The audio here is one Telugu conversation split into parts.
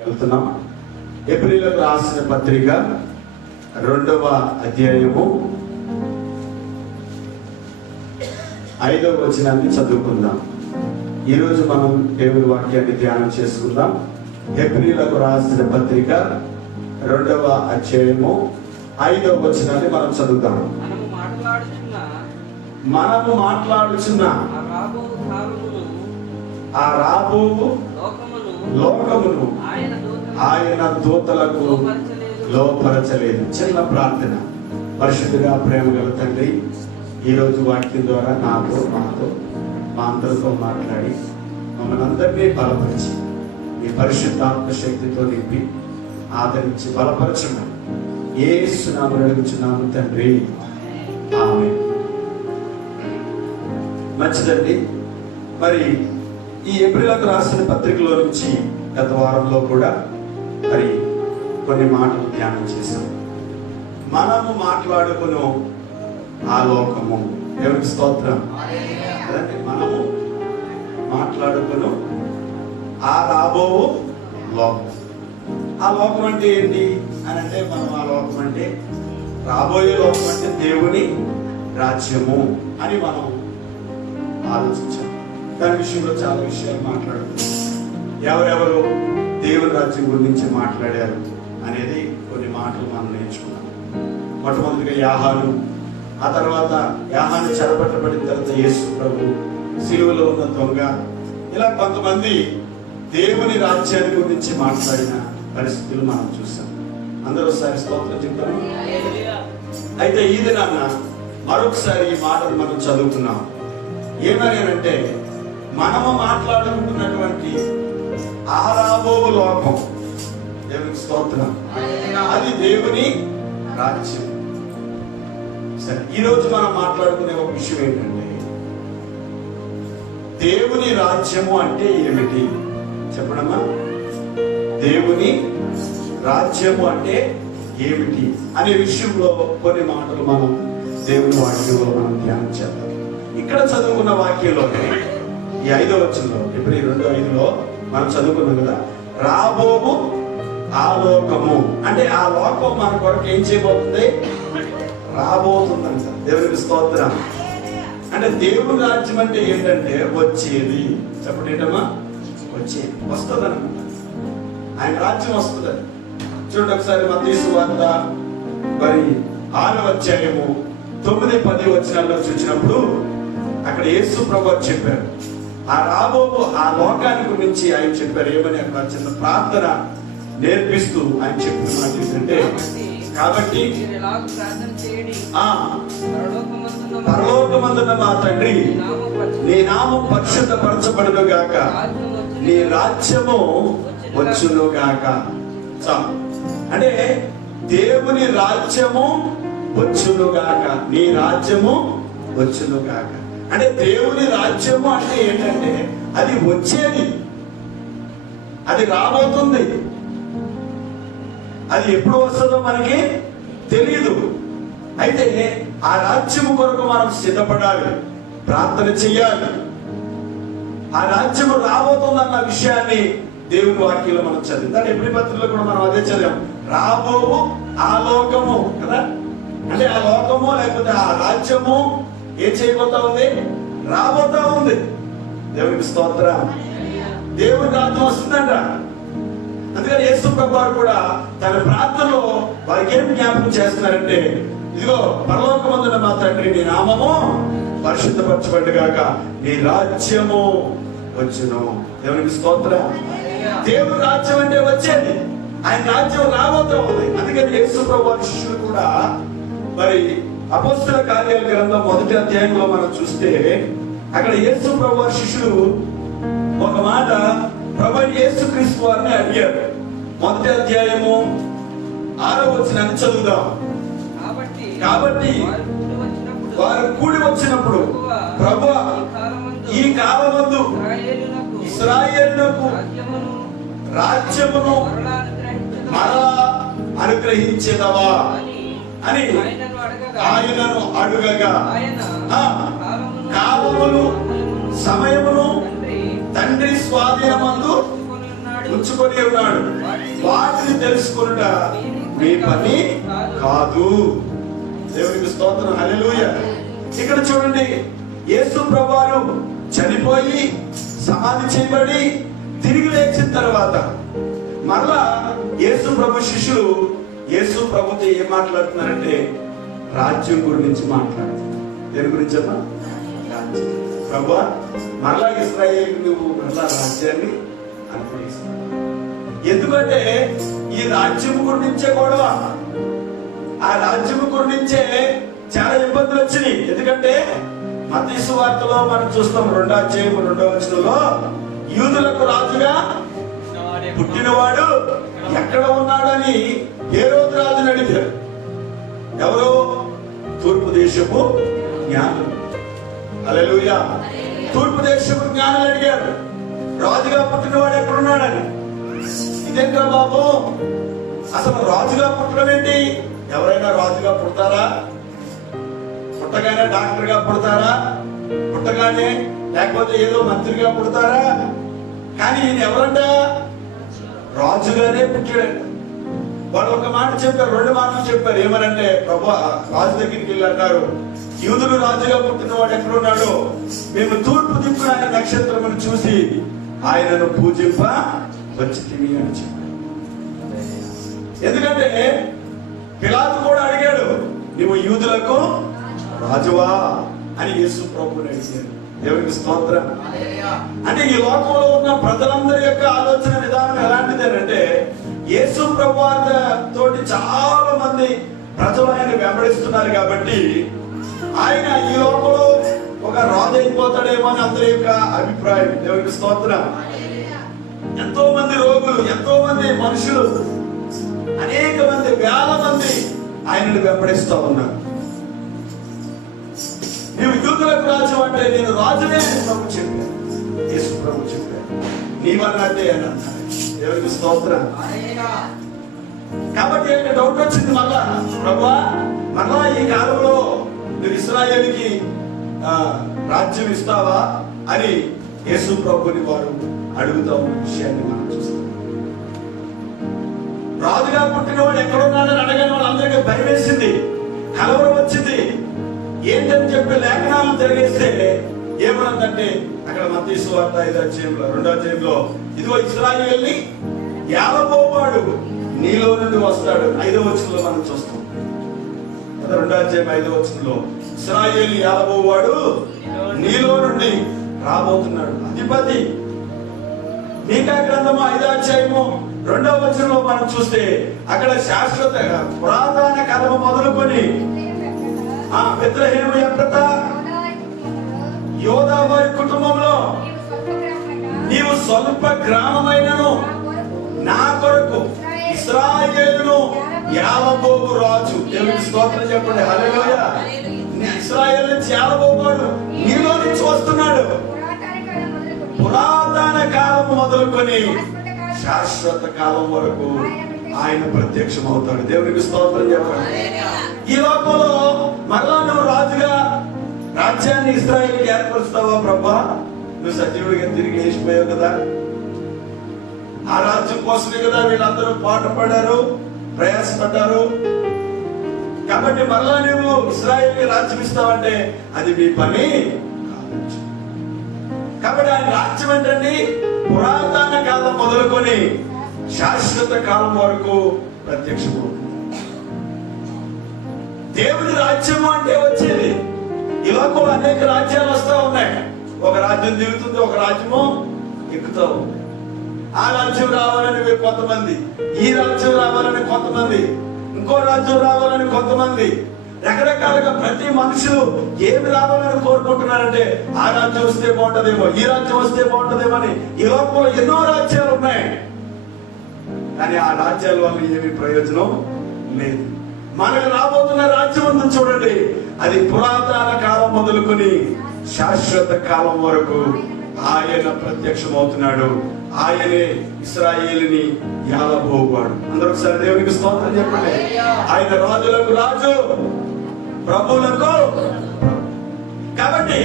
వెళ్తున్నాం. హెబ్రీయులకు రాసిన పత్రిక 2వ అధ్యాయము 5వ వచనాన్ని చదువుకుందాం. ఈరోజు మనం దేవుని వాక్యాన్ని ధ్యానం చేసుకుందాం. హెబ్రీయులకు రాసిన పత్రిక 2వ అధ్యాయము 5వ వచనాన్ని మనం చదువుతాం. మనము మాట్లాడుచున్న ఆ రాబో లోకమును ఆయన దూతలకు లోపరచలేదు. చిన్న ప్రార్థన. పరిశుద్ధుగా ప్రేమ గల తండ్రి, ఈరోజు వాక్యం ద్వారా నాతో మా అందరితో మాట్లాడి మమ్మల్ని అందరినీ బలపరిచి మీ పరిశుద్ధాత్మ శక్తితో నింపి ఆదరించి బలపరచమని యేసు నామములో అడుగుచున్నాము తండ్రి, ఆమేన్. మంచిదండి. మరి ఈ హెబ్రీయులకు రాసిన పత్రికలో నుంచి గత వారంలో కూడా మరి కొన్ని మాటలు ధ్యానం చేశాం. మనము మాట్లాడుకును ఆ లోకము. దేవునికి స్తోత్రం. అదండి, మనము మాట్లాడుకును ఆ రాబో లోకం. ఆ లోకం అంటే ఏంటి అని అంటే, మనం ఆ లోకం అంటే రాబోయే లోకం అంటే దేవుని రాజ్యము అని మనం ఆలోచించాం. దాని విషయంలో చాలా విషయాలు మాట్లాడుతున్నాం. ఎవరెవరు దేవుని రాజ్యం గురించి మాట్లాడారు అనేది కొన్ని మాటలు మనం నేర్చుకున్నాం. మొట్టమొదటిగా యాహాను, ఆ తర్వాత యాహాను చెరపట్టబడిన తర్వాత యేసు ప్రభు, సిలువలో ఉన్న దొంగ, ఇలా కొంతమంది దేవుని రాజ్యాన్ని గురించి మాట్లాడిన పరిస్థితులు మనం చూసాం. అందరూ ఒకసారి స్తోత్రం చెప్తాము. అయితే ఈ దినాన మరొకసారి ఈ మాటలు మనం చదువుకున్నాం. ఏమని అంటే, మనము మాట్లాడుకుంటున్నటువంటి ఆ రాబో లోకం, దేవునికి స్తోత్రం, అది దేవుని రాజ్యం. సరే, ఈరోజు మనం మాట్లాడుకునే ఒక విషయం ఏంటంటే, దేవుని రాజ్యము అంటే ఏమిటి చెప్పడమా? దేవుని రాజ్యము అంటే ఏమిటి అనే విషయంలో కొన్ని మాటలు మనం దేవుని వాక్యంలో మనం ధ్యానం చేద్దాం. ఇక్కడ చదువుకున్న వాక్యంలోనే ఈ 5వ వచనంలో, హెబ్రీ 2:5లో మనం చదువుకున్నాం కదా, రాబోవు ఆ లోకము అంటే ఆ లోకం మన కొరకు ఏం చేయబోతుంది? రాబోతుందంట. దేవునికి స్తోత్రం. అంటే దేవుని రాజ్యం అంటే ఏంటంటే వచ్చేది. చెప్పండి ఏంటమ్మా? వచ్చేది, వస్తుంది అనమాట. ఆయన రాజ్యం వస్తుంది. చూడండి ఒకసారి మత్తయి సువార్త మరి 6వ అధ్యాయము 9-10 వచనాల్లో చూసినప్పుడు అక్కడ యేసు ప్రభువు చెప్పారు, ఆ రాబో ఆ లోకాన్ని గురించి ఆయన చెప్పారు. ఏమని? అక్కడ చిన్న ప్రార్థన నేర్పిస్తూ ఆయన చెప్పిన మాట ఏంటంటే, కాబట్టి పరలోకమందున్న మా తండ్రి, నీ నామం పరిశుద్ధపరచబడును గాక, నీ రాజ్యము వచ్చును గాక. అంటే దేవుని రాజ్యము వచ్చును గాక, నీ రాజ్యము వచ్చును గాక. అంటే దేవుని రాజ్యము అంటే ఏంటంటే అది వచ్చేది, అది రాబోతుంది. అది ఎప్పుడు వస్తుందో మనకి తెలియదు. అయితే ఆ రాజ్యము కొరకు మనం సిద్ధపడాలి, ప్రార్థన చెయ్యాలి. ఆ రాజ్యము రాబోతుందన్న విషయాన్ని దేవుని వాక్యంలో మనం చదివింది. హెబ్రీ పత్రికలో కూడా మనం అదే చదివాం. రాబోవు ఆ లోకము కదా, అంటే ఆ లోకము లేకపోతే ఆ రాజ్యము ఏం చేయబోతా ఉంది? రాబోతా ఉంది. దేవునికి స్తోత్రం. దేవుని రాజ్యం వస్తుందంట. అందుకని యేసు ప్రభువు కూడా తన ప్రార్థనలో వారికి ఏం జ్ఞాపకం చేస్తున్నారంటే, ఇదిగో పరలోకమందున్న మా తండ్రి, నీ నామము పరిశుద్ధపరచబడును గాక, నీ రాజ్యము వచ్చును. దేవునికి స్తోత్రం. దేవుని రాజ్యం అంటే వచ్చేది, ఆయన రాజ్యం రాబోతా ఉంది. అందుకని యేసు ప్రభువు శిష్యులు కూడా మరి అపోస్తల కార్యాల గ్రంథం 1వ అధ్యాయంలో మనం చూస్తే అక్కడ యేసు ప్రభువు శిష్యులు ఒక మాట ప్రభు యేసుక్రీస్తు వారిని అడిగారు. 1వ అధ్యాయము 6వ వచనాన్ని చదువుదాం. కాబట్టి వారు కూడి వచ్చినప్పుడు, ప్రభువా, ఈ కాలమందు ఇశ్రాయేలునకు రాజ్యమును మరలా అనుగ్రహించెదవా అని ఆయనను అడుగగా, కాలమును సమయమును తండ్రి స్వాధీనమందు ఉంచుకొని ఉన్నాడు. వాటిని తెలుసుకొనుట మీ పని కాదు. దేవునికి స్తోత్రం, హల్లెలూయా. ఇక్కడ చూడండి, యేసు ప్రభువారు చనిపోయి సమాధి చేయబడి తిరిగి లేచిన తర్వాత మరలా యేసు ప్రభు శిష్యులు యేసు ప్రభుతో ఏం మాట్లాడుతున్నారంటే రాజ్యం గురించి మాట్లాడుతున్నారు. దేని గురించి అమ్మా? రాజ్యం. ప్రభువా, మరలా ఇశ్రాయేలు నువ్వు మరలా రాజ్యాన్ని అనుగ్రహిస్తావు. ఎందుకంటే ఈ రాజ్యం గురించే గొడవ, ఆ రాజ్యం గురించే చాలా ఇబ్బందులు వచ్చినాయి. ఎందుకంటే మత్తయి సువార్తలో మనం చూస్తాం 2వ అధ్యాయం 2వ వచనంలో యూదులకు రాజుగా పుట్టినవాడు ఎక్కడ ఉన్నాడని హేరోదు రాజుని అడిగారు. ఎవరు? తూర్పు దేశపు జ్ఞానులు. హల్లెలూయా. తూర్పు దేశపు జ్ఞానులు అడిగారు, రాజుగా పుట్టినవాడు ఎక్కడున్నాడని. ఇదేంట్రా బాబు, అసలు రాజుగా పుట్టడం ఏంటి? ఎవరైనా రాజుగా పుడతారా? పుట్టగానే డాక్టర్ గా పుడతారా? పుట్టగానే లేకపోతే ఏదో మంత్రిగా పుడతారా? కానీ ఈయన ఎవరంట? రాజుగానే పుట్టాడంట. వాళ్ళు ఒక మాట చెప్పారు, 2 మాటలు చెప్పారు. ఏమనంటే, ప్రభు రాజు దగ్గరికి వెళ్ళి అన్నారు, యూదులు రాజుగా పుట్టిన వాడు ఎక్కడున్నాడు? మేము తూర్పు దిక్కున ఆయన నక్షత్రమును చూసి ఆయనను పూజింప వచ్చితిమి అని చెప్పారు. ఎందుకంటే పిలాతు కూడా అడిగాడు, నువ్వు యూదులకు రాజువా అని యేసు ప్రభువుని అడిగాడు. దేవునికి స్తోత్రం. అంటే ఈ లోకంలో ఉన్న ప్రజలందరి యొక్క ఆలోచన విధానం ఎలాంటిదేనంటే, యేసు ప్రభువారి తోటి చాలా మంది ప్రజలు ఆయన వెంబడిస్తున్నారు కాబట్టి ఆయన ఈ లోకంలో ఒక రాజు అయిపోతాడేమో అని అందరి యొక్క అభిప్రాయం. దేవునికి స్తోత్రం. ఎంతో మంది రోగులు, ఎంతో మంది మనుషులు, అనేక మంది, వేల మంది ఆయనను వెంబడిస్తూ ఉన్నారు. నీవు యూదులకు రాజు అంటే నేను రాజునే అని ప్రభు చెప్పాను. యేసు ప్రభు చెప్పారు, నీవన్నట్టే అని అన్నారు. దేవునికి స్తోత్రం. కాబట్టి డౌట్ వచ్చింది మళ్ళా, ప్రభువా మళ్ళా ఈ కాలంలో నువ్వు ఇశ్రాయేలుకి రాజ్యం ఇస్తావా అని యేసు ప్రభుని వారు అడుగుతా ఉన్న విషయాన్ని మనం చూస్తాం. రాజుగా పుట్టినవాడు ఎక్కడున్నాడని అడగని వాళ్ళందరికీ భయం వేసింది, కలవరం వచ్చింది. ఏంటని చెప్పి లేఖనాలను తిరిగేస్తే ఏమన్నదంటే, అక్కడ మత్తయి సువార్త 5వ అధ్యాయంలో 2వ అధ్యాయంలో, ఇదిగో ఇశ్రాయేలుని ఏలబోవాడు నీలో నుండి వస్తాడు. 5వ వచనంలో మనం చూస్తాం. 2వ అధ్యాయం 5వ వచనంలో ఇశ్రాయేలుని ఏలబోవాడు నీలో నుండి రాబోతున్నాడు. అధిపతి. మీకా గ్రంథము 5వ అధ్యాయము 2వ వచనంలో మనం చూస్తే అక్కడ శాశ్వత పురాతన కథ మొదలుకొని బెత్లెహేము ఎఫ్రాత యోదా వారి కుటుంబంలో నీవు స్వల్ప గ్రామమైనను నా కొరకు ఇశ్రాయేలును ఏలబోవు రాజు. దేవునికి స్తోత్రం చెప్పండి, హల్లెలూయా. ఇశ్రాయేలు నుంచి ఏలబోవాడు నీలో నుంచి వస్తున్నాడు. పురాతన కాలం మొదలుకొని శాశ్వత కాలం వరకు ఆయన ప్రత్యక్షం అవుతాడు. దేవునికి స్తోత్రం చెప్పండి. ఈ లోకంలో మరలా నువ్వు రాజుగా రాజ్యాన్ని ఇశ్రాయేలుకి ఏర్పరుస్తావా? ప్రభా, నువ్వు సజీవుడిగా తిరిగి లేచిపోయావు కదా, ఆ రాజ్యం కోసమే కదా వీళ్ళందరూ పాట పడ్డారు, ప్రయాసపడ్డారు. కాబట్టి మరలా నువ్వు ఇశ్రాయేలుకి రాజ్యం ఇస్తావంటే అది మీ పని కాదు. కాబట్టి ఆయన రాజ్యం ఏంటండి? పురాతన కాలం మొదలుకొని శాశ్వత కాలం వరకు ప్రత్యక్షమవుతుంది. దేవుడి రాజ్యం అంటే వచ్చేది. ఈ లోకంలో అనేక రాజ్యాలు వస్తూ ఉన్నాయి. ఒక రాజ్యం దిగుతుంది, ఒక రాజ్యము ఎక్కుతూ ఉంది. ఆ రాజ్యం రావాలని కొంతమంది, ఈ రాజ్యం రావాలని కొంతమంది, ఇంకో రాజ్యం రావాలని కొంతమంది, రకరకాలుగా ప్రతి మనుషులు ఏమి రావాలని కోరుకుంటున్నారంటే ఆ రాజ్యం వస్తే బాగుంటదేమో, ఈ రాజ్యం వస్తే బాగుంటదేమో అని. ఈ లోకంలో ఎన్నో రాజ్యాలు ఉన్నాయి, కానీ ఆ రాజ్యాల వల్ల ఏమి ప్రయోజనం లేదు. మనకు రాబోతున్న రాజ్యం ఉంది చూడండి, అది పురాతన కాలం మొదలుకొని శాశ్వత కాలం వరకు ఆయన ప్రత్యక్షమవుతున్నాడు. ఆయనే ఇశ్రాయేలుని ఏలబోవాడు. అందరూ ఒకసారి దేవునికి స్తోత్రం చెప్పండి. ఆయన రాజులకు రాజు, ప్రభువులకు. కాబట్టి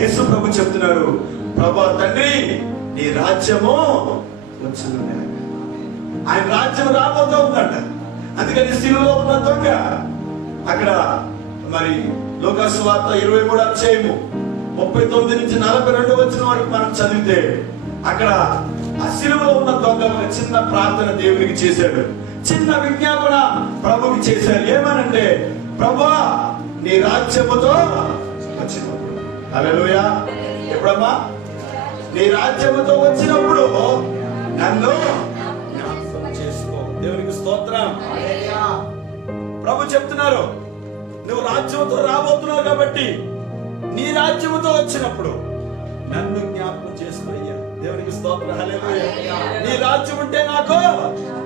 యేసు ప్రభు చెప్తున్నారు, ప్రభు తండ్రి నీ రాజ్యము వచ్చిన మేఘ. ఆయన రాజ్యం రాబోతూ ఉందంట. అందుకని సిలువలో ఉన్న దొంగ అక్కడ మరి లూకా సువార్త 23వ అధ్యాయము 39 నుంచి 42 వచ్చిన వరకు మనం చదివితే అక్కడ ఆ సిలువలో ఉన్న దొంగ ఒక చిన్న ప్రార్థన దేవునికి చేశాడు. చిన్న విజ్ఞాపన ప్రభుకి చేశారు. ఏమనంటే, ప్రభువా నీ రాజ్యముతో వచ్చినప్పుడు, హల్లెలూయా, ఎప్పుడమ్మా నీ రాజ్యముతో వచ్చినప్పుడు నన్ను జ్ఞాపకం చేసుకో. దేవునికి స్తోత్రం. ప్రభు చెప్తున్నారు, నువ్వు రాజ్యముతో రాబోతున్నావు కాబట్టి నీ రాజ్యముతో వచ్చినప్పుడు నన్ను జ్ఞాపకం చేసుకోయ్యా. దేవునికి స్తోత్రం, హల్లెలూయా. నీ రాజ్యం ఉంటే నాకు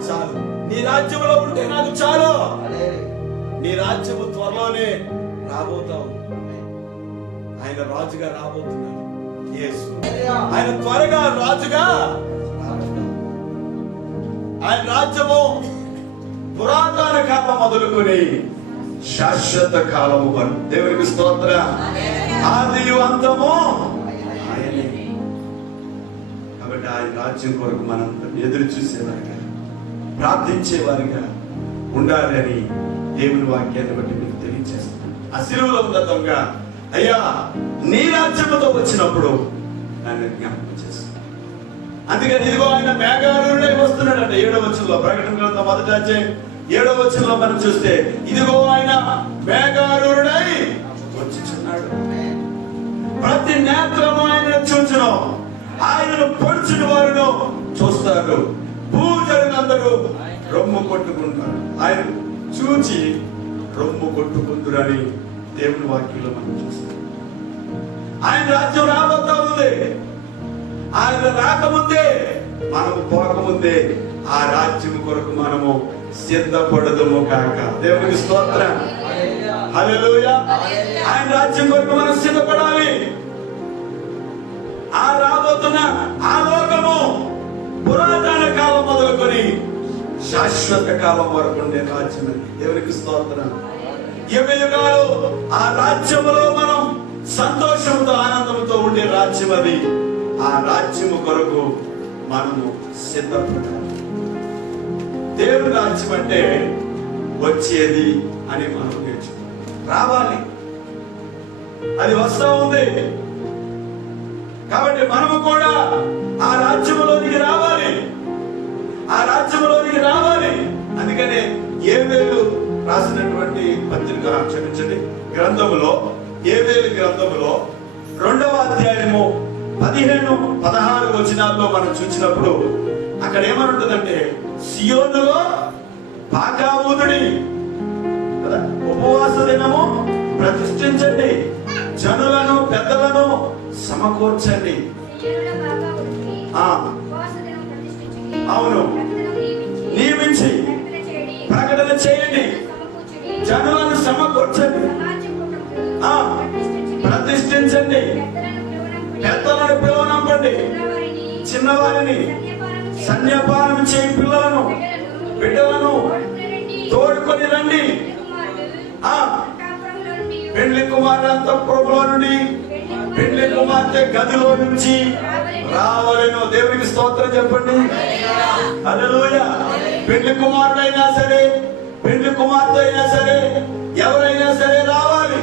చాలు, నీ రాజ్యంలో ఉంటే నాకు చాలు. నీ రాజ్యము త్వరలోనే రాబోతావు. ఆయన రాజుగా రాబోతున్నాడు. యేసు ఆయన త్వరగా రాజుగా రాబోతాడు. ఆయన రాజ్యము పురాతన కాలం మొదలుకొని శాశ్వత కాలము వరకు. దేవునికి స్తోత్రం. ఆదియు అంతము ఆయనే. కాబట్టి ఆయన రాజ్యం కొరకు మనం ఎదురు చూసేవారిగా, ప్రార్థించేవారిగా ఉండాలని దేవుని వాక్యాన్ని బట్టి మీకు తెలియజేస్తాను. ఆ సిలువలో ఉన్న దొంగ, అయ్యా నీ రాజ్యముతో వచ్చినప్పుడు నన్ను జ్ఞాపకం చేస్తాను. అందుకని ఇదిగో ఆయన మేఘారూఢుడై వస్తున్నాడంట. 7వ వచనంలో, ప్రకటన గ్రంథం 1వ అధ్యాయం 7వ వచనంలో మనం చూస్తే, ఇదిగో ఆయన మేఘారూఢుడై వచ్చుచున్నాడు. ప్రతి నేత్రము ఆయన చూచును, ఆయనను పొడుచున వారును చూస్తారు. పూజలందరూ రొమ్ము కొట్టుకుంటారు. ఆయన చూచి రొమ్ము కొట్టుకుంటురని దేవుని వాక్యంలో మనం చూస్తాం. ఆయన రాజ్యం రాబోతా ఉంది. ఆయన రాకముందే, మనము పోకముందే ఆ రాజ్యం కొరకు మనము సిద్ధపడదుము కాక. దేవునికి స్తోత్రం, హల్లెలూయా. ఆయన రాజ్యం కొరకు మనం సిద్ధపడాలి. ఆ రాబోతున్న ఆ లోకము పురాతన కాలం మొదలుకొని శాశ్వత కాలం వరకు ఉండే రాజ్యం. దేవునికి స్తోత్రం. యుగయుగాలు ఆ రాజ్యములో మనం సంతోషంతో ఆనందంతో ఉండే రాజ్యం అది. ఆ రాజ్యము కొరకు మనము సిద్ధపడాలి. దేవుని రాజ్యం అంటే వచ్చేది అని మనం నేర్చుకోవాలి. రావాలి, అది వస్తా ఉంది. కాబట్టి మనము కూడా ఆ రాజ్యములోనికి రావాలి, ఆ రాజ్యములోనికి రావాలి. అందుకనే యోవేలు రాసినటువంటి పత్రిక, క్షమించండి, గ్రంథములో, యోవేలు గ్రంథములో 2వ అధ్యాయము 15-16 వచనాల్లో మనం చూసినప్పుడు అక్కడ ఏమనుంటుందంటే, సియోనులో పాకాముదుడి కదా, ఉపవాస దినము ప్రతిష్ఠించండి, జనులను పెద్దలను సమకూర్చండి. అవును, నియమించి ప్రకటన చేయండి, జనులను సమకూర్చండి, ప్రతిష్ఠించండి, పెద్దలను పిలువనంపండి, చిన్నవారిని, సన్యపానం చేయి పిల్లలను బిడ్డలను తోడుకొని రండి. పెళ్లి కుమార్తె అంతఃపురములో నుండి, పెళ్లి కుమార్తె గదిలో నుంచి రావాలను. దేవునికి స్తోత్రం చెప్పండి, హల్లెలూయా. పెళ్లి కుమారుడు అయినా సరే, పెళ్లి కుమార్తె అయినా సరే, ఎవరైనా సరే రావాలి.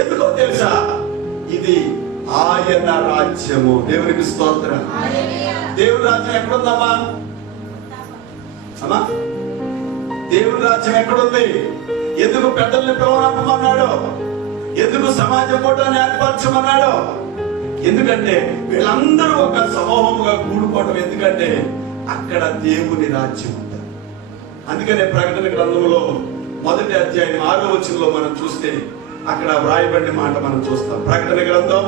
ఎందుకో తెలుసా? ఇది ఆయన రాజ్యము. దేవునికి స్తోత్రం. దేవుని రాజ్యం ఎక్కడుందమ్మా? అమ్మా, దేవుని రాజ్యం ఎక్కడుంది? ఎందుకు పెద్దల్ని పిలవనమ్మన్నాడు? ఎందుకు సమాజ కూటాన్ని ఏర్పరచమన్నాడు? ఎందుకంటే వీళ్ళందరూ ఒక సమూహముగా కూడుకోవడం. ఎందుకంటే అక్కడ దేవుని రాజ్యం ఉంటుంది. అందుకనే ప్రకటన గ్రంథంలో 1వ అధ్యాయం 6వ వచనంలో మనం చూస్తే అక్కడ వ్రాయబడిన మాట మనం చూస్తాం. ప్రకటన గ్రంథం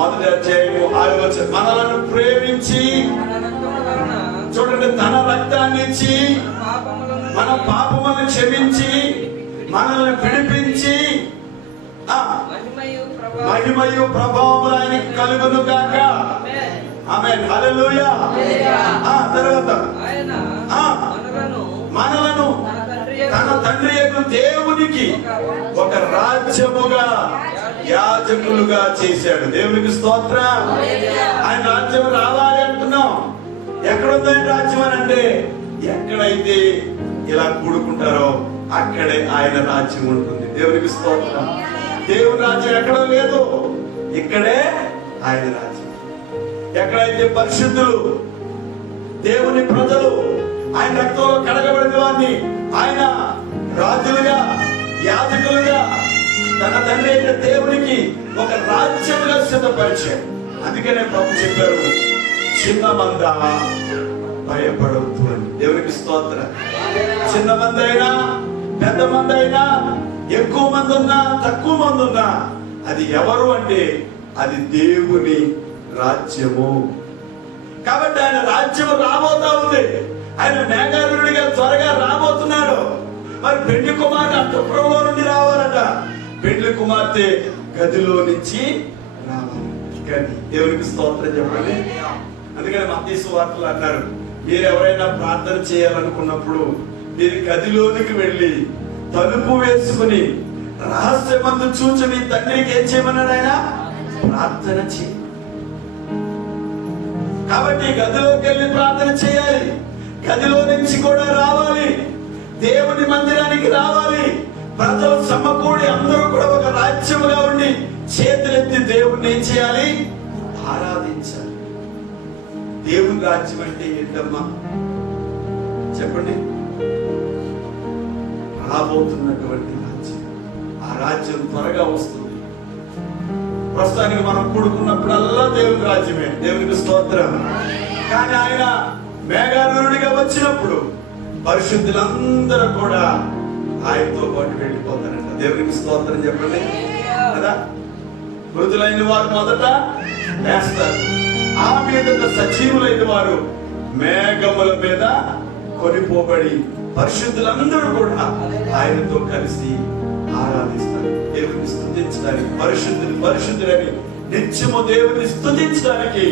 1వ అధ్యాయం 6వ వచనం, మనలను ప్రేమించి, చూడండి, తన రక్తాన్ని ఇచ్చి మన పాపములను క్షమించి మనల్ని విడిపించి మహిమయు ప్రభావములు ఆయనకు కలుగును గాక. ఆమేన్, హల్లెలూయా. తర్వాత మనలను తన తండ్రి యొక్క దేవునికి ఒక రాజ్యముగా, యాజకులుగా చేశాడు. దేవునికి స్తోత్రం. ఆయన రాజ్యం రావాలి అంటున్నాం. ఎక్కడుందో ఆయన రాజ్యం అని అంటే ఎక్కడైతే ఇలా కూడుకుంటారో అక్కడే ఆయన రాజ్యం ఉంటుంది. దేవునికి స్తోత్రం. దేవుని రాజ్యం ఎక్కడో లేదు, ఇక్కడే ఆయన రాజ్యం. ఎక్కడైతే పరిశుద్ధులు, దేవుని ప్రజలు, ఆయన రక్తంలో కడగబడిన వారిని ఆయన రాజులుగా, యాజకులుగా, తన తండ్రి అయిన దేవునికి ఒక రాజ్యముగా సిద్ధపరిచారు. అందుకనే ప్రభు చెప్పారు, చిన్న మంద భయపడవద్దు అని. దేవునికి స్తోత్రం. చిన్న మంది అయినా పెద్ద మంది అయినా, ఎక్కువ మంది ఉన్నా తక్కువ మంది ఉన్నా, అది ఎవరు అంటే అది దేవుని రాజ్యము. కాబట్టి ఆయన రాజ్యం రాబోతా ఉంది. ఆయన మేఘారుడిగా త్వరగా రాబోతున్నాడు. మరి పెళ్లి కుమార్తె అంతఃపురంలో నుండి రావాలట, పెళ్లి కుమార్తె గదిలో నుంచి రావాలి. గది. దేవునికి స్తోత్రం చెప్పండి. అందుకని మత్తయి సువార్తలు అన్నారు, మీరు ఎవరైనా ప్రార్థన చేయాలనుకున్నప్పుడు మీరు గదిలోనికి వెళ్ళి తలుపు వేసుకుని రహస్యమందు చూచి మీ తండ్రికి ఏం చేయమన్నాడు ఆయన? ప్రార్థన చేయి. కాబట్టి గదిలోకి వెళ్ళి ప్రార్థన చేయాలి. గదిలో నుంచి కూడా రావాలి, దేవుని మందిరానికి రావాలి. ప్రజలు సమకూడి అందరూ కూడా ఒక రాజ్యముగా ఉండి చేతులెత్తి దేవుణ్ణి ఏం చేయాలి? ఆరాధించాలి. దేవుని రాజ్యం అంటే ఏంటమ్మా చెప్పండి? రాబోతున్నటువంటి రాజ్యం. ఆ రాజ్యం త్వరగా వస్తుంది. ప్రస్తుతానికి మనం కూడుకున్నప్పుడల్లా దేవుని రాజ్యమే. దేవునికి స్తోత్రం. కానీ ఆయన మేఘారుడిగా వచ్చినప్పుడు పరిశుద్ధులందరూ కూడా ఆయనతో పాటు వెళ్ళిపోతారంట. దేవునికి స్తోత్రం చెప్పండి కదా. మృతులైన వారు మొదట వేస్తారు, ఆ మీద సజీవులైన వారు మేఘముల మీద కొనిపోబడి పరిశుద్ధులందరూ కూడా ఆయనతో కలిసి ఆరాధిస్తారు. దేవుని స్తుతించడానికి, పరిశుద్ధులని నిత్యము దేవుని స్తుతించడానికి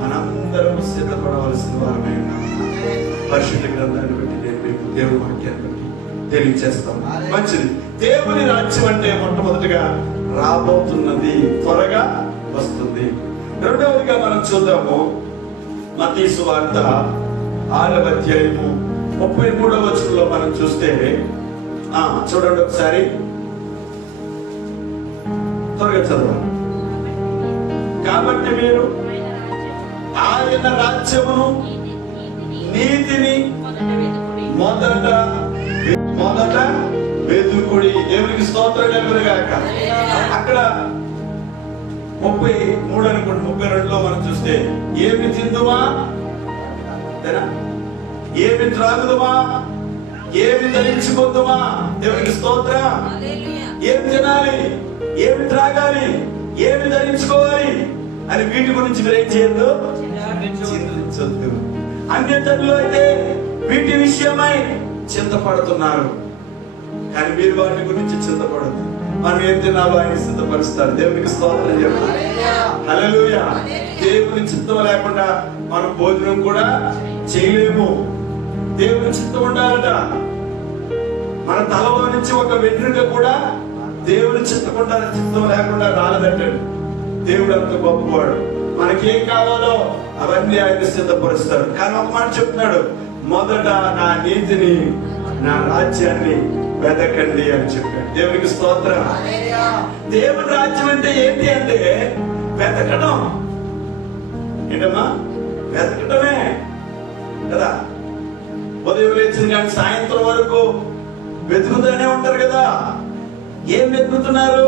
మనందరం సిద్ధపడవలసిన వారమే. పరిశుద్ధ గ్రంథాన్ని బట్టి నేను మీకు దేవుని వాక్యాన్ని బట్టి తెలియజేస్తాం. మంచిది. దేవుని రాజ్యం అంటే మొట్టమొదటిగా రాబోతున్నది, త్వరగా వస్తుంది. రెండవదిగా మనం చూద్దాము మత్తయి సువార్త 6వ అధ్యాయము 33వ వచనంలో మనం చూస్తే, చూడండి ఒకసారి, త్వరగా చదవాలి. కాబట్టి మీరు ఆయన రాజ్యమును నీతిని మొదట వెతుకుడి. దేవునికి స్తోత్రం కలుగునుగాక. అక్కడ 33 అనుకోండి, 32లో మనం చూస్తే, ఏమి తిందుమా, ఏమి త్రాగుదుమా, ఏమి ధరించుకుందుమా. దేవునికి స్తోత్రం. ఏమి తినాలి, ఏమి త్రాగాలి, ఏమి ధరించుకోవాలి అని వీటి గురించి మీరు ఏం చేయొద్దు, చింతించొద్దు. అన్యజనులు అయితే వీటి విషయమై చింతపడుతున్నారు, కానీ మీరు వాటి గురించి చింతపడదు. మనం ఏం తినాలో ఆయన సిద్ధపరుస్తారు. దేవునికి స్తోత్రం చెప్పండి. హల్లెలూయా. దేవుని చిత్తం లేకుండా మనం భోజనం కూడా చేయలేము. దేవుని చిత్తం ఉండాలట. మన తలలో నుంచి ఒక వెంట్రుక కూడా దేవుని చిత్తం లేకుండా రాలేదంటాడు. దేవుడు అంత గొప్పవాడు. మనకేం కావాలో అవన్నీ ఆయన సిద్ధపరుస్తాడు. కానీ ఒక మాట చెప్తున్నాడు, మొదట నా నీతిని, నా రాజ్యాన్ని వెతకండి అని చెప్పాడు. దేవునికి స్తోత్రం. దేవుని రాజ్యం అంటే ఏంటి అంటే వెతకడం. ఏంటమ్మా? వెతకటమే కదా. ఉదయం లేచిన కానీ సాయంత్రం వరకు వెతుకుతూనే ఉంటారు కదా. ఏం వెతుకుతున్నారు?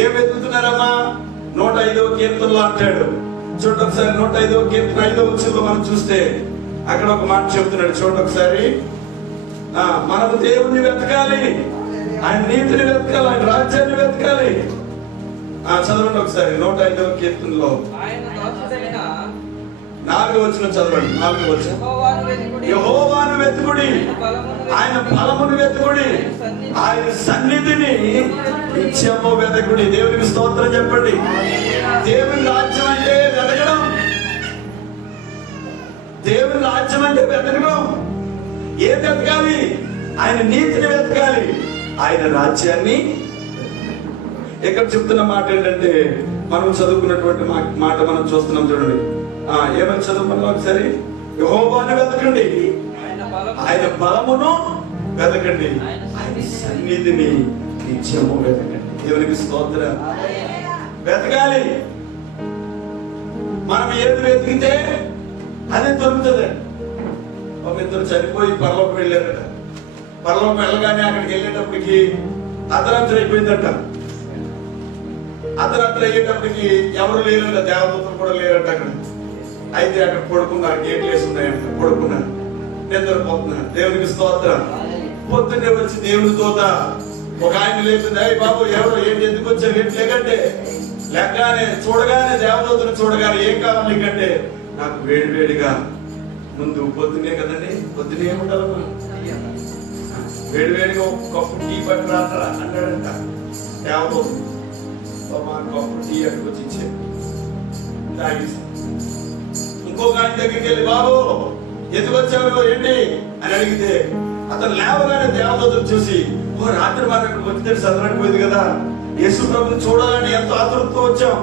ఏం వెతుకుతున్నారమ్మా? 105వ కీర్తనలో అంటాడు. చూడండి ఒకసారి, 105వ కీర్తన 5వ వచనంలో మనం చూస్తే అక్కడ ఒక మాట చెప్తున్నాడు. చూడండి ఒకసారి, మనము దేవుణ్ణి వెతకాలి, ఆయన నీతిని వెతకాలి, ఆయన రాజ్యాన్ని వెతకాలి. చదవండి ఒకసారి 105వ కీర్తనలో 4వ వచనం చదవండి. 4వ వచనం, యెహోవాను వెతుకుడి, ఆయన బలమును వెతుకుడి, ఆయన సన్నిధిని నిత్యము వెతకుడి. దేవునికి స్తోత్రం చెప్పండి. దేవుని రాజ్యం అంటే వెతకడం. దేవుని రాజ్యం అంటే వెతకడం. ఏం వెతకాలి? ఆయన నీతిని వెతకాలి, ఆయన రాజ్యాన్ని. ఇక్కడ చెప్తున్న మాట ఏంటంటే, మనం చదువుకున్నటువంటి మాట మనం చూస్తున్నాం చూడండి. ఏమని చదువుకున్నా ఒకసారి? యెహోవాను వెతకండి, ఆయన బలమును వెతకండి, ఆయన సన్నిధిని నిత్యము వెతకండి. దేవునికి స్తోత్రం. వెతకాలి. మనం ఏది వెతికితే అదే దొరుకుతుంది. ఒక ఇద్దరు చనిపోయి పరలోకం వెళ్ళారట. పరలోకం వెళ్ళగానే అక్కడికి వెళ్ళేటప్పటికి అర్ధరాత్రి అయిపోయిందట. అర్ధరాత్రి అయ్యేటప్పటికి ఎవరు లేరంట, దేవదూతలు కూడా లేరంట అక్కడ. అయితే అక్కడ పడుకున్నారు, గేట్లు వేసి ఉన్నాయంట, పడుకున్నారు, నిద్రపోతున్నారు. దేవునికి స్తోత్రం. పొద్దున్నే వచ్చి దేవుని తోత ఒక ఆయన లేపింది. అయ్యి బాబు ఎవరు ఏంటి, ఎందుకు వచ్చారు, ఏంటి లేకంటే లేకగానే చూడగానే దేవదూతను చూడగానే ఏం కావాలి నీకంటే, నాకు వేడి వేడిగా ముందు పొద్దునే కదండి, పొద్దునే ఏముండాలమ్మా, వేడి వేడిగా ఒక కప్పు టీ పట్టురా అన్నాడంట దేవదూత. కప్పు టీ అక్కడికి వచ్చి ఇచ్చాడు, తాగేసి. ఇంకొక ఆయన దగ్గరికి వెళ్ళి బాబు ఎందుకు వచ్చావు ఏంటి అని అడిగితే, అతను లేవగానే దేవదూతను చూసి, ఓ రాత్రి మనం ఇక్కడికి వచ్చితే చదవకపోయింది కదా, యేసు ప్రభుని చూడాలని ఎంతో ఆతృతతో వచ్చాం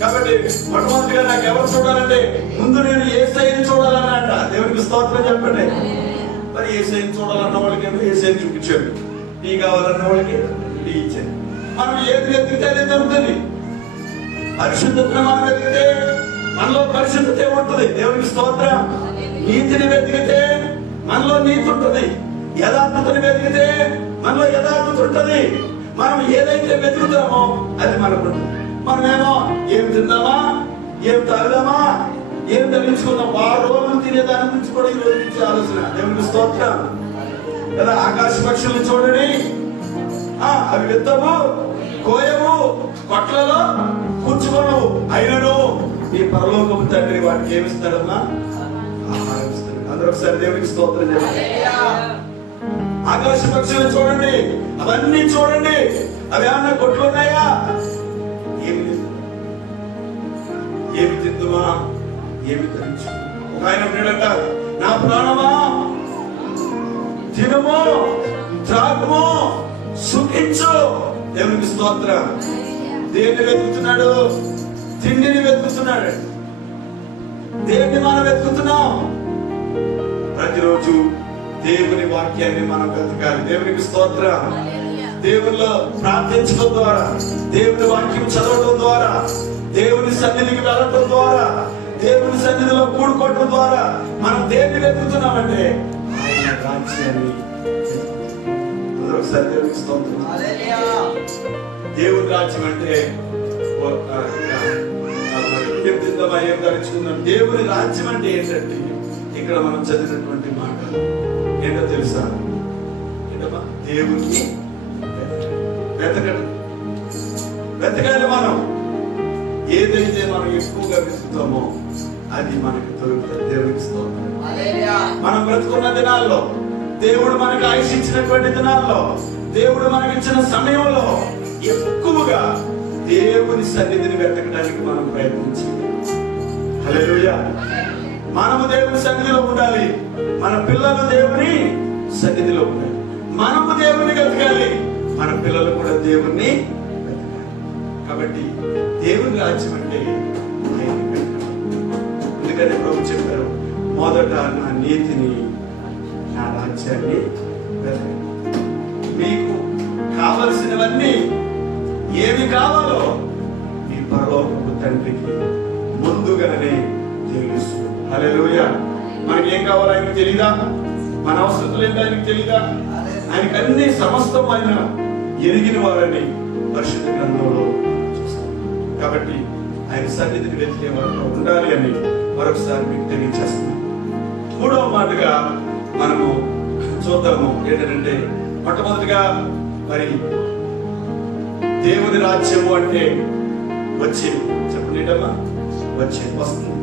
కాబట్టి మొట్టమొదటిగా నాకు ఎవరు చూడాలంటే ముందు నేను యేసయ్యని చూడాలని అంట. దేవునికి స్తోత్రం చెప్పండి. మరి యేసయ్యని చూడాలన్న వాళ్ళకి యేసయ్యని చూపించాడు, టీ కావాలన్న వాళ్ళకి టీ ఇచ్చాడు. మనం ఏది వెతికితే అదే దొరుకుతుంది. పరిశుద్ధతను మనం వెతికితే మనలో పరిశుద్ధత ఉంటుంది. దేవునికి స్తోత్రం. నీతిని వెతికితే మనలో నీతి ఉంటుంది. యథార్థతని వెతికితే మనలో యథార్థత ఉంటుంది. మనం ఏదైతే వెతుకుతామో అది మనకు ఉంటుంది. మనమేమో ఏం తిందామా, ఏం తాగుదామా, ఏం ధరించుకుందాం, 6 రోజులు తినేదాని గురించి కూడా ఈ రోజు నుంచి ఆలోచన. దేవునికి స్తోత్రం కదా. ఆకాశ పక్షులను చూడండి, అవి విత్తవు, కోయవు, కొట్లలో కూర్చుకోవు, అయినను ఈ పరలోకపు తండ్రి వాటికి ఏమిస్తాడమ్మా, ఆహారం ఇస్తాడు. అందరూ ఒకసారి దేవునికి స్తోత్రం చెప్పండి. ఆకాశ పక్షులను చూడండి, అవన్నీ చూడండి, అవి ఏమన్నా కొట్లు ఉన్నాయా, ఏమి తిందుమా, ఏమి ధరించు. ఒక ఆయన ఉన్నాడంట, నా ప్రాణమా తినము, త్రాగుము, సుఖించు. దేవునికి స్తోత్రం. దేన్ని వెతుకుతున్నాడు? తిండిని వెతుకుతున్నాడు. దేన్ని మనం వెతుకుతున్నాం? ప్రతిరోజు దేవుని వాక్యాన్ని మనం వెతకాలి. దేవునికి స్తోత్రం. దేవునిలో ప్రార్థించడం ద్వారా, దేవుని వాక్యం చదవడం ద్వారా, దేవుని సన్నిధికి వెళ్ళటం ద్వారా, దేవుని సన్నిధిలో కూడుకోవడం ద్వారా మనం దేన్ని వెతుకుతున్నామంటే ఆయన రాజ్యాన్ని. ఒకసారి దేవునికి స్తోత్రం. దేవుని రాజ్యం అంటే ఏం తిందామా, ఏం ధరించుకుందాం. దేవుని రాజ్యం అంటే ఏంటంటే ఇక్కడ మనం చదివినటువంటి మాట ఏంటో తెలుసా? ఏంటమ్మా? దేవుని వెతకడం. వెతకాలి. మనం ఏదైతే మనం ఎక్కువగా వెతుకుతామో అది మనకి దొరుకుతుంది. దేవునికి స్తోత్రం. మనం బ్రతుకున్న దినాల్లో, దేవుడు మనకు ఆయుష్ ఇచ్చినటువంటి దినాల్లో, దేవుడు మనకి ఇచ్చిన సమయంలో ఎక్కువగా దేవుని సన్నిధిని వెతకడానికి మనం ప్రయత్నించాలి. హల్లెలూయా. మనము దేవుని సన్నిధిలో ఉండాలి, మన పిల్లలు దేవుని సన్నిధిలో ఉండాలి. మనము దేవుని వెతకాలి, మన పిల్లలు కూడా దేవుణ్ణి వెతకాలి. కాబట్టి దేవుని రాజ్యం అంటే ఎందుకంటే ప్రభు చెప్పారు, మొదట నా నీతిని, నా రాజ్యాన్ని వెతకండి. మీకు కావలసినవన్నీ ఏమి కావాలో మీ పరలోకపు తండ్రికి ముందుగానే తెలుసు. హల్లెలూయా. మనకి ఏం కావాలో ఆయనకు తెలీదా? మన అవసరతలు ఏంటో ఆయనకు తెలీదా? ఆయనకు అన్ని సమస్తం ఆయన ఎరిగిన వారని పరిశుద్ధ గ్రంథంలో చూస్తాం. కాబట్టి ఆయన సన్నిధిని వెతికే వారిలో ఉండాలి అని మరొకసారి మీకు తెలియజేస్తున్నాం. 3వ మాటగా మనము చూద్దాము. ఏంటంటే మొట్టమొదటిగా మరి దేవుని రాజ్యము అంటే వచ్చేది. చెప్పండి వచ్చేది, వస్తుంది.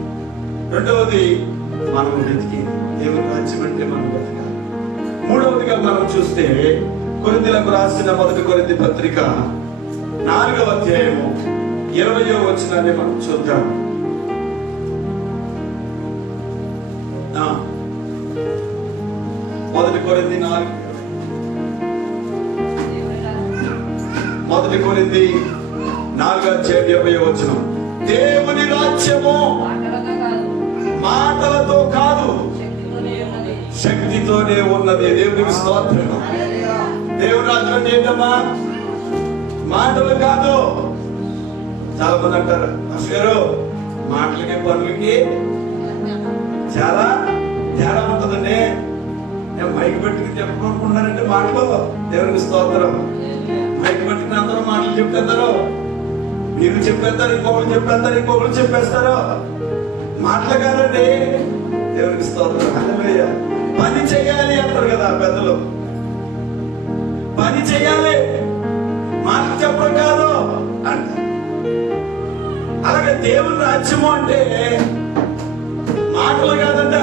రెండవది మనం వెతికి దేవుని రాజ్యం అంటే మనం వెతకాలి. మూడవదిగా మనం చూస్తే కొరింథీయులకు రాసిన 1 కొరింథీ పత్రిక 4వ అధ్యాయము 20వ వచనాన్ని మనం చూద్దాం. 1 కొరింథీ 4, 1 కొరింథీ 4వ అధ్యాయం 20వ వచనం. దేవుని రాజ్యము మాటలతో కాదు, శక్తితోనే ఉన్నది. దేవునికి స్తోత్రం. దేవుని రాజ్యం అంటే ఏంటమ్మా? మాటలు కాదు. చాలా మంది అంటారు, అసలు మాటలకి పనులకి చాలా తేడా ఉంటుందండి. నేను మైక్ పెట్టుకుని చెప్పనుకుంటున్నానంటే మాటలు. దేవునికి స్తోత్రం. మైక్ పెట్టుకుని అందరూ మాటలు చెప్పేస్తారు. మీరు చెప్పేస్తారు, ఇంకొకరు చెప్పేస్తారు, ఇంకొకరు చెప్పేస్తారు. మాటలు కాదండి. దేవునికి స్తోత్రం. హల్లెలూయా. పని చేయాలి అంటారు కదా పెద్దలు. పని చేయాలి, మాటలు చెప్పడం కాదు అంటారు. అలాగే దేవుని రాజ్యము అంటే మాటలు కాదంట,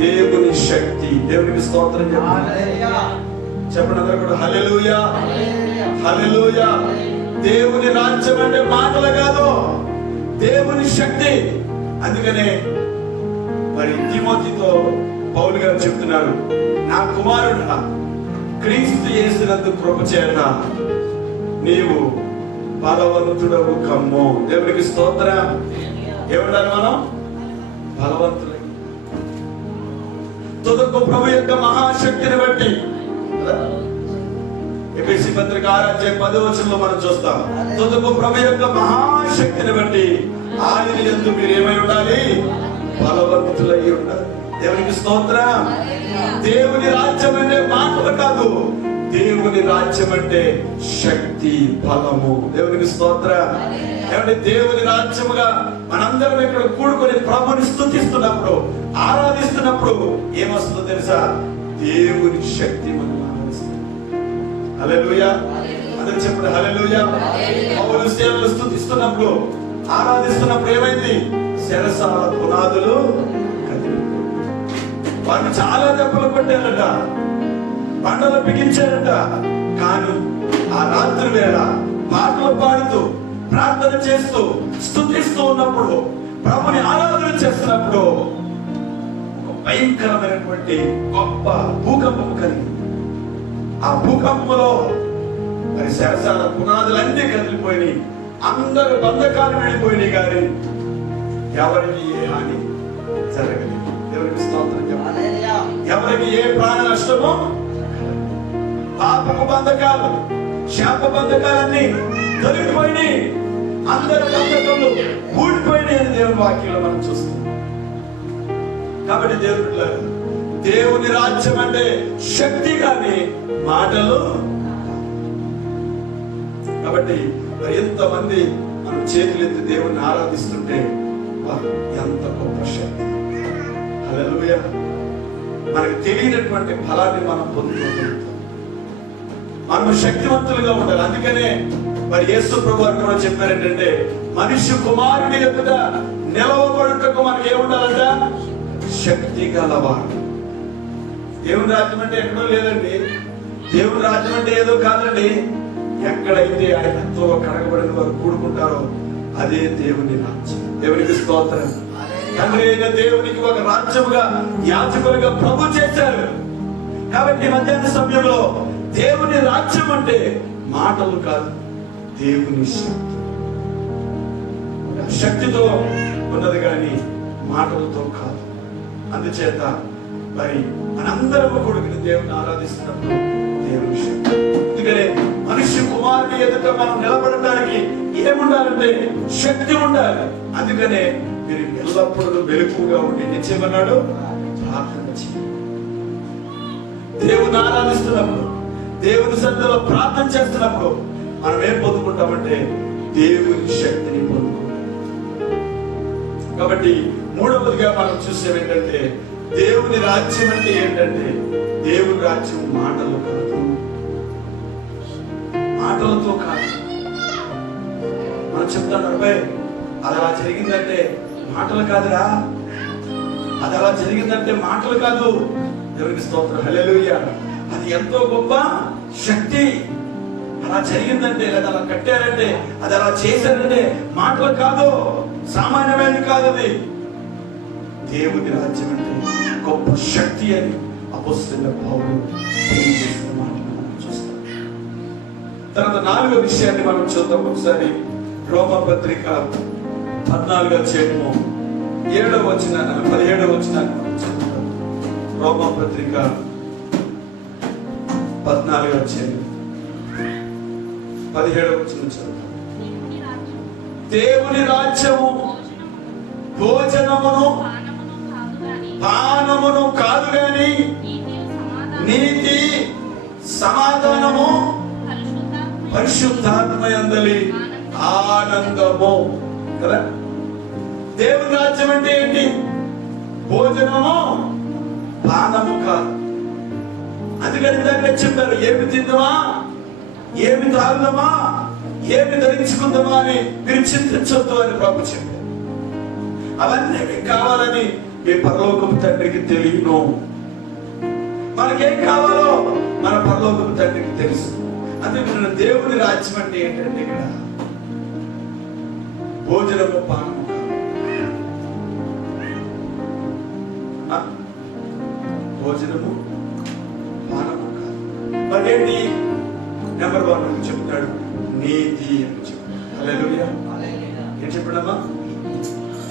దేవుని శక్తి. దేవునికి స్తోత్రం చెప్పండి అందరూ కూడా. హల్లెలూయా, హల్లెలూయా. దేవుని రాజ్యం అంటే మాటలు కాదు, దేవుని శక్తి. అందుకనే మరి తిమోతితో పౌలు గారు చెప్తున్నారు, నా కుమారుడా, క్రీస్తు యేసునందు కృప చేత నీవు బలవంతుడవు కమ్ము. దేవునికి స్తోత్రం. ఏమంటారు మనం? బలవంతులై తుదకు ప్రభు యొక్క మహాశక్తిని బట్టి. ఎఫెసీ పత్రిక 6:10 మనం చూస్తాం. తుదకు ప్రభు యొక్క మహాశక్తిని బట్టి ఆయన యందు మీరు ఏమై ఉండాలి? బలవంతులై ఉండాలి. దేవునికి స్తోత్రం. దేవుని రాజ్యం అంటే మాటలు కాదు, దేవుని రాజ్యం అంటే శక్తి, బలము. దేవునికి స్తోత్రం. ఏమంటే దేవుని రాజ్యముగా మనందరం ఇక్కడ కూడుకొని ప్రభుని స్తుతిస్తున్నప్పుడు, ఆరాధిస్తున్నప్పుడు ఏమొస్తుందో తెలుసా? దేవుని శక్తి మనం ఆరాధిస్తాం. హల్లెలూయా. అందరూ చెప్పండి హల్లెలూయా. పౌలు సేవలు స్తుతిస్తున్నప్పుడు, ఆరాధిస్తున్నప్పుడు ఏమైంది? శిరసాల పునాదులు కదిలిపోయాయి. వారిని చాలా దెబ్బలు కొట్టారట, బండలు బిగించారట. కానీ ఆ రాత్రి వేళ పాటలు పాడుతూ, ప్రార్థన చేస్తూ, స్తుతిస్తూ ఉన్నప్పుడు, ప్రభుని ఆరాధన చేస్తున్నప్పుడు ఒక భయంకరమైనటువంటి గొప్ప భూకంపం కలిగింది. ఆ భూకంపంలో మరి శరసాల పునాదులన్నీ కదిలిపోయినాయి. అందరు బంధకాలు వెళ్ళిపోయినాయి. కానీ ఎవరికి ఏ హాని జరగలేదు. ఎవరికి స్తోత్రం చెప్పాలి. ఎవరికి ఏ ప్రాణ నష్టమో, పాపపు బంధకాలు, శాప బంధకాలన్నీ తొలగిపోయినాయి. అందరి బంధకాలు ఊడిపోయినాయి అని దేవుని వాక్యంలో మనం చూస్తాం. కాబట్టి దేవుని రాజ్యం అంటే శక్తి కానీ మాటలు. కాబట్టి ఎంతమంది మనం చేతులెత్తి దేవుని ఆరాధిస్తుంటే ఎంత గొప్ప శక్తి. హల్లెలూయా. మనకు తెలియనటువంటి ఫలాన్ని మనం పొందుకోగలుగుతాం. మనం శక్తివంతులుగా ఉండాలి. అందుకనే మరి యేసు ప్రభు వారు కూడా చెప్పారు ఏంటంటే, మనిషి కుమారుని ఎదుట నిలవబడుటకు మనకి ఏముండాలంట? శక్తి గలవాడు. దేవుని రాజ్యం అంటే ఎక్కడో లేదండి. దేవుని రాజ్యం అంటే ఏదో కాదండి. ఎక్కడైతే ఆయనతో కడగబడిన వారు కూడుకుంటారో అదే దేవుని రాజ్యం. దేవునికి స్తోత్రం. తండ్రి అయిన దేవునికి ఒక రాజ్యముగా, యాజకులుగా ప్రభు చేశారు. కాబట్టి మధ్యాహ్న సమయంలో దేవుని రాజ్యం అంటే మాటలు కాదు, దేవుని శక్తి. శక్తితో ఉన్నది కానీ మాటలతో కాదు. అందుచేత మరి మనందరము కొడుకుని దేవుని ఆరాధిస్తున్నప్పుడు దేవుని శక్తి. అందుకనే మనిషి కుమారుని ఎదుట మనం నిలబడటానికి ఏముండాలంటే శక్తి ఉండాలి. అందుకనే మీరు ఎల్లప్పుడూ వెలుగుగా ఉండి నిశ్చయమన్నాడు, ప్రార్థన చేయండి. దేవుని ఆరాధిస్తున్నప్పుడు, దేవుని సన్నిధిలో ప్రార్థన చేస్తున్నప్పుడు మనం ఏం పొందుకుంటామంటే దేవుని శక్తిని పొందుకుంటాం. కాబట్టి మూడవదిగా మనం చూసేది ఏంటంటే, దేవుని రాజ్యం అంటే ఏంటంటే, దేవుని రాజ్యం మాటలు కాదు, మాటలతో కాదు. మనం చెప్తాను, అబ్బాయి అది అలా జరిగిందంటే మాటలు కాదురా, అది అలా జరిగిందంటే మాటలు కాదు. దేవునికి స్తోత్రం. హల్లెలూయా. అది ఎంతో గొప్ప శక్తి. అలా జరిగిందంటే, లేదా అలా కట్టారంటే, అది అలా చేశారంటే మాటలు కాదు, సామాన్యమైనది కాదు. అది దేవుని రాజ్యం అంటే గొప్ప శక్తి అని అపొస్తలుడైన పౌలు తెలియజేసిన మాటలు మనం చూస్తాం. తర్వాత 4వ విషయాన్ని మనం చూద్దాం. ఒకసారి రోమా పత్రిక 14వ అధ్యాయము 7వ వచనం 17వ వచనం రోమా పత్రిక 14వ అధ్యాయం 17వ వచనం చదువుతాం. దేవుని రాజ్యము భోజనమును పానమును కాదు గాని నీతి సమాధానము పరిశుద్ధాత్మయందలి ఆనందము కదా. దేవుని రాజ్యం అంటే ఏంటి? భోజనము పానము కాదు. అందుకని దాన్ని చెప్పారు, ఏమి తిందామా, ఏమి తాగుదామా, ఏమి ధరించుకుందామా అని మీరు చింతించొద్దు అని ప్రభు చెప్పారు. అవన్నీ మీకు కావాలని మీ పరలోకపు తండ్రికి తెలియను. మనకేం కావాలో మన పరలోకపు తండ్రికి తెలుసు. అందుకే దేవుని రాజ్యం అంటే ఏంటంటే ఇక్కడ భోజనము పానము కాదు. భోజనము పానము కాదు. మరేంటి? నెంబర్ 1 అని చెప్తాడు, నీతి అని చెప్తాడు. హల్లెలూయా. ఏం చెప్పాడమ్మా?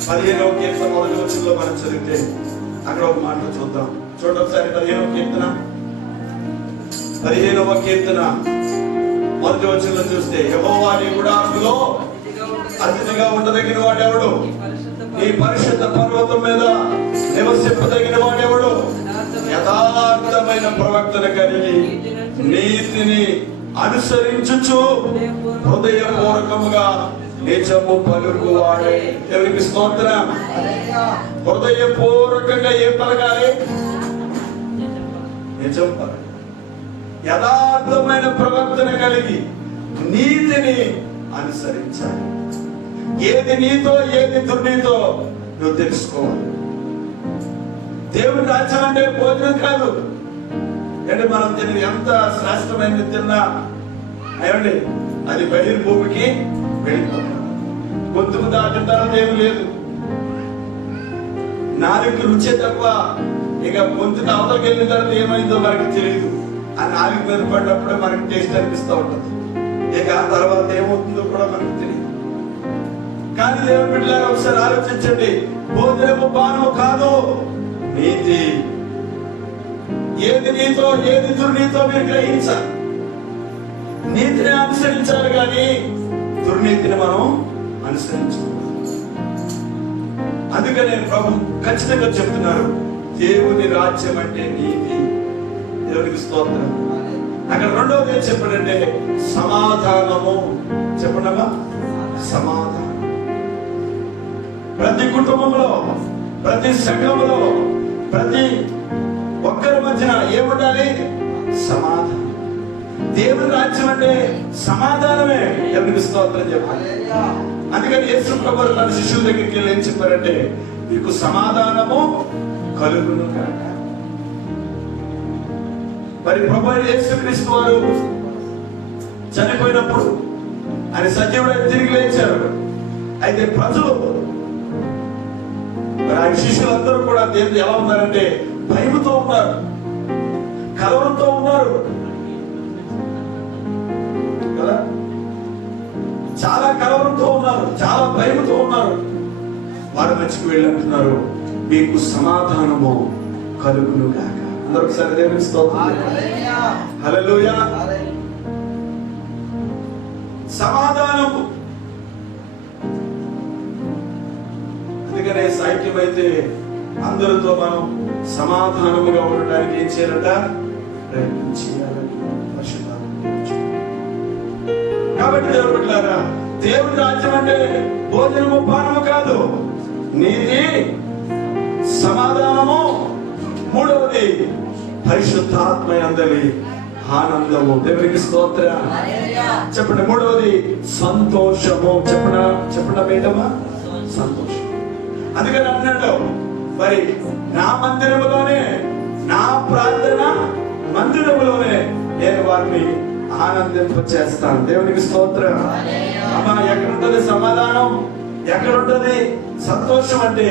15వ కీర్తన 1వ వచనంలో మనం చదివితే అక్కడ ఒక మాట చూద్దాం. చూడండి ఒకసారి 15వ కీర్తన 1వ వచనంలో చూస్తే, యెహోవా నీ గుడారములో అతిథిగా ఉండదగిన వాడెవడు? నీ పరిశుద్ధ పర్వతం మీద నివసింపదగిన వాడెవడు? యథార్థమైన ప్రవర్తన కలిగి నీతిని అనుసరించుచు హృదయపూర్వకముగా నిజము పలుకువాడే. దేవునికి స్తోత్రం. హృదయపూర్వకంగా ఏం పలకాలి? నిజం పలకాలి. యథార్థమైన ప్రవర్తన కలిగి నీతిని అనుసరించాలి. ఏది నీతో ఏది దుర్నీతో నువ్వు తెలుసుకోవాలి. దేవుని రాజ్యం అంటే భోజనం కాదు. అంటే మనం తిని ఎంత శ్రేష్టమైనది తిన్నా అయ్యండి అది బహిర్భూమికి వెళ్ళిపోతుంది. గొంతుకు దాటిన తర్వాత ఏమి లేదు. నాలుగు రుచి తక్కువ. ఇక గొంతుకు అవతలకి వెళ్ళిన తర్వాత ఏమైందో మనకి తెలియదు. ఆ నాలుగు మీద పడినప్పుడే మనకి టేస్ట్ అనిపిస్తూ ఉంటుంది. ఇక ఆ తర్వాత ఏమవుతుందో కూడా మనకు తెలియదు. కానీ దేవుని బిడ్డలారా ఒకసారి ఆలోచించండి. భోజనము పానము కాదు, నీతి. ఏది నీతో ఏది దుర్నీతో మీరు గ్రహించాలి. నీతిని అనుసరించాలి కానీ దుర్నీతిని మనం అనుసరించాలి. అందుకనే ప్రభు ఖచ్చితంగా చెప్తున్నారు, దేవుని రాజ్యం అంటే నీతి. దేవునికి స్తోత్రం. అక్కడ రెండవది ఏం చెప్పాడంటే సమాధానము. చెప్పండమ్మా, సమాధానం. ప్రతి కుటుంబంలో, ప్రతి సంఘంలో, ప్రతి ఒక్కరి మధ్యన ఏముండాలి? సమాధానం. దేవుని రాజ్యం అంటే సమాధానమే. దేవునికి స్తోత్రం చెప్పాలి. అందుకని యేసు ప్రభువు తన శిష్యుల దగ్గరికి వెళ్ళి ఏం చెప్పారంటే, మీకు సమాధానము కలుగును గాక. మరి ప్రభువు యేసుక్రీస్తు వారు చనిపోయినప్పుడు ఆయన సజీవుడై తిరిగి లేచారు. అయితే ప్రజలు మరి ఆయన శిష్యులందరూ కూడా దేవుడు ఎలా ఉన్నారంటే భయముతో ఉన్నారు, కలవరంతో ఉన్నారు కదా. చాలా కలవరంతో ఉన్నారు, చాలా భయముతో ఉన్నారు. వారి మధ్యకి వెళ్ళి అంటున్నారు, మీకు సమాధానము కలుగును గాక. అందరూ ఒకసారి దేవునికి స్తోత్రం. హల్లెలూయా. సమాధానము. అందుకనే సాహిత్యం అయితే అందరితో మనం సమాధానముగా ఉండడానికి ఏం చేయాలట? ప్రయత్నం చేయాలని. కాబట్టి దేవుని బిడ్డలారా, దేవుని రాజ్యం అంటే భోజనము పానము కాదు, నీతి సమాధానము. మూడవది పరిశుద్ధాత్మయందలి ఆనందము. దేవునికి స్తోత్రం. చెప్పండి. మూడవది సంతోషము. చెప్పండి మేడమా, సంతోషం. అందుకని అన్నాడు, మరి నా మందిరములోనే, నా ప్రార్థన మందిరములోనే నేను వారిని ఆనందింపచేస్తాను. దేవునికి స్తోత్రం. అమ్మా, ఎక్కడుంటది సమాధానం? ఎక్కడుంటది సంతోషం? అంటే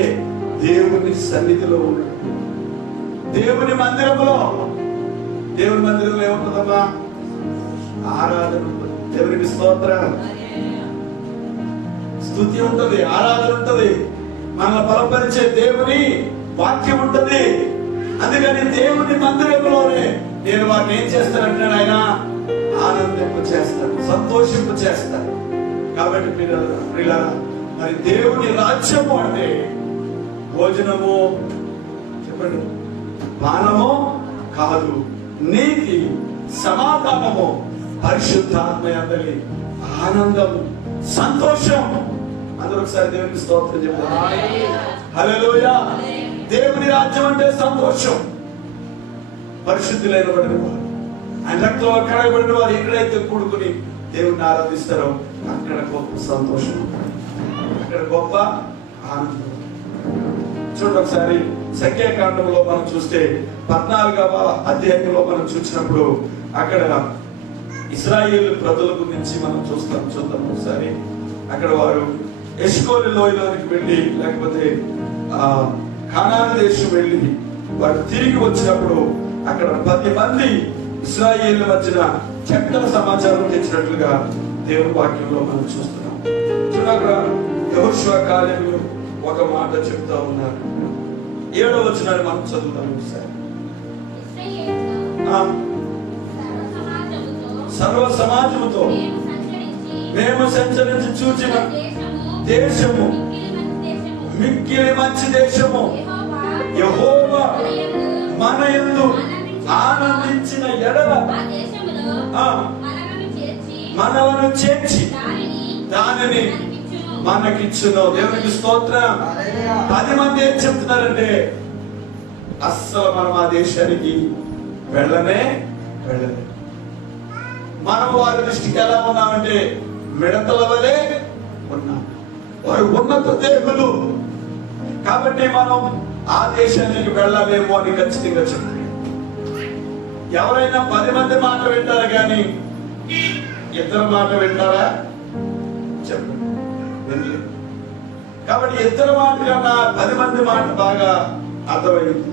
దేవుని సన్నిధిలో ఉండడం. దేవుని మందిరంలో. దేవుని మందిరంలో ఏముంటుందమ్మా? ఆరాధన ఉంటుంది. దేవునికి స్తోత్రం. స్తుతి ఉంటది, ఆరాధన ఉంటది, మనల్ని బలపరిచే దేవుని వాక్యం ఉంటది. అందుకని దేవుని మందిరంలోనే నేను వారిని ఏం చేస్తానంటే ఆయన ఆనందింప చేస్తాను, సంతోషింప చేస్తాను. కాబట్టి ప్రియులారా, మరి దేవుని రాజ్యము అంటే భోజనము చెప్పండి, పానము కాదు, నీతి, సమాధానము, పరిశుద్ధాత్మ యందలి ఆనందము, సంతోషం. అందరూ ఒకసారి దేవునికి స్తోత్రం చెప్తారు. హల్లెలూయా. దేవుని రాజ్యం అంటే సంతోషం. పరిశుద్ధులైన వారు, ఆయన రక్తంలో కడగబడిన వారు ఎక్కడైతే కూడుకుని దేవుని ఆరాధిస్తారో అక్కడ గొప్ప సంతోషం, అక్కడ గొప్ప ఆనందం. చూడండి ఒకసారి సంఖ్యాకాండంలో మనం చూస్తే 14వ అధ్యాయంలో మనం చూసినప్పుడు అక్కడ ఇశ్రాయేలు ప్రజల గురించి మనం చూద్దాం ఒకసారి. అక్కడ వారు ఎష్కోలు లోయలోనికి వెళ్ళి, లేకపోతే కానాను దేశం వెళ్ళి వారు తిరిగి వచ్చినప్పుడు అక్కడ 10 మంది ఇశ్రాయేలు మధ్యన చెడ్డ సమాచారం తెచ్చినట్లుగా దేవుని వాక్యంలో మనం చూస్తున్నాం. చూడక్కడ యెహోషువ కాలేబులు ఒక మాట చెప్తా ఉన్నారు. 7వ వచనాన్ని మనం చదువుతాం ఒకసారి. సర్వ సమాజముతో మేము సంచరించి చూచిన దేశము మిక్కిలి మంచి దేశము, యెహోవా మన యందు ఆనందించిన ఎడల మనలను చేర్చి దానిని మనకిచ్చును. దేవునికి స్తోత్రం. 10 మంది ఏం చెప్తున్నారంటే అస్సలు మనం ఆ దేశానికి వెళ్ళనే. మనం వారి దృష్టికి ఎలా ఉన్నామంటే మిడతల వలె ఉన్నాం. వారు ఉన్నత దేవులు కాబట్టి మనం ఆ దేశానికి వెళ్ళలేమో అని ఖచ్చితంగా చెప్తారు. ఎవరైనా 10 మంది మాట వింటారు కానీ ఇద్దరు మాట వింటారా? చెప్పండి. కాబట్టి ఇద్దరు మాట కన్నా 10 మంది మాట బాగా అర్థమైంది.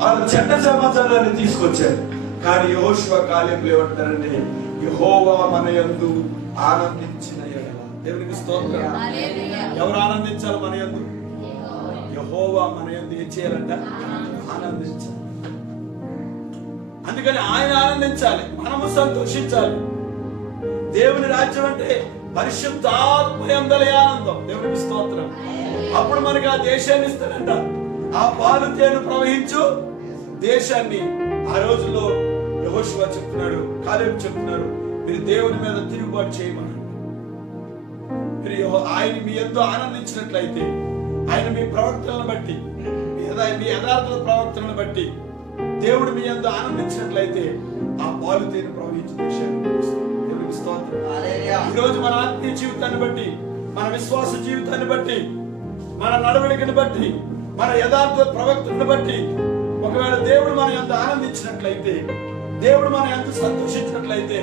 వాళ్ళు చెడ్డ సమాచారాన్ని తీసుకొచ్చారు. కానీ యెహోషువ కాలేబులు ఏమంటారంటే యెహోవా మన యందు ఆనందించిన ఎడల. దేవునికి స్తోత్రం. ఎవరు ఆనందించాలి మన యందు? యెహోవా మన యందు ఏం చేయాలంట? ఆనందించాలి. అందుకని ఆయన ఆనందించాలి, మనము సంతోషించాలి. దేవుని రాజ్యం అంటే పరిశుద్ధాత్మ యందలి ఆనందం. దేవునికి స్తోత్రం. అప్పుడు మనకి ఆ దేశాన్ని ఇస్తాడంట, ఆ పాలు తేనె ప్రవహించు దేశాన్ని. ఆ రోజుల్లో యెహోషువ చెప్తున్నాడు, కాలేబు చెప్తున్నాడు, మీరు దేవుని మీద తిరుగుబాటు చేయమని. మీరు ఆయన మీ యందు ఆనందించినట్లయితే, ఆయన మీ ప్రవర్తనను బట్టి, మీ యథార్థ ప్రవర్తనను బట్టి దేవుడు మీ యందు ఆనందించినట్లయితే ఆ పాలు తేనె ప్రవహించే దేశాన్ని. దేవునికి స్తోత్రం. ఈ రోజు మన ఆత్మీయ జీవితాన్ని బట్టి, మన విశ్వాస జీవితాన్ని బట్టి, మన నడవడికను బట్టి, మన యథార్థ ప్రవర్తనను బట్టి ఒకవేళ దేవుడు మన యందు ఆనందించినట్లయితే, దేవుడు మన యందు సంతోషించినట్లయితే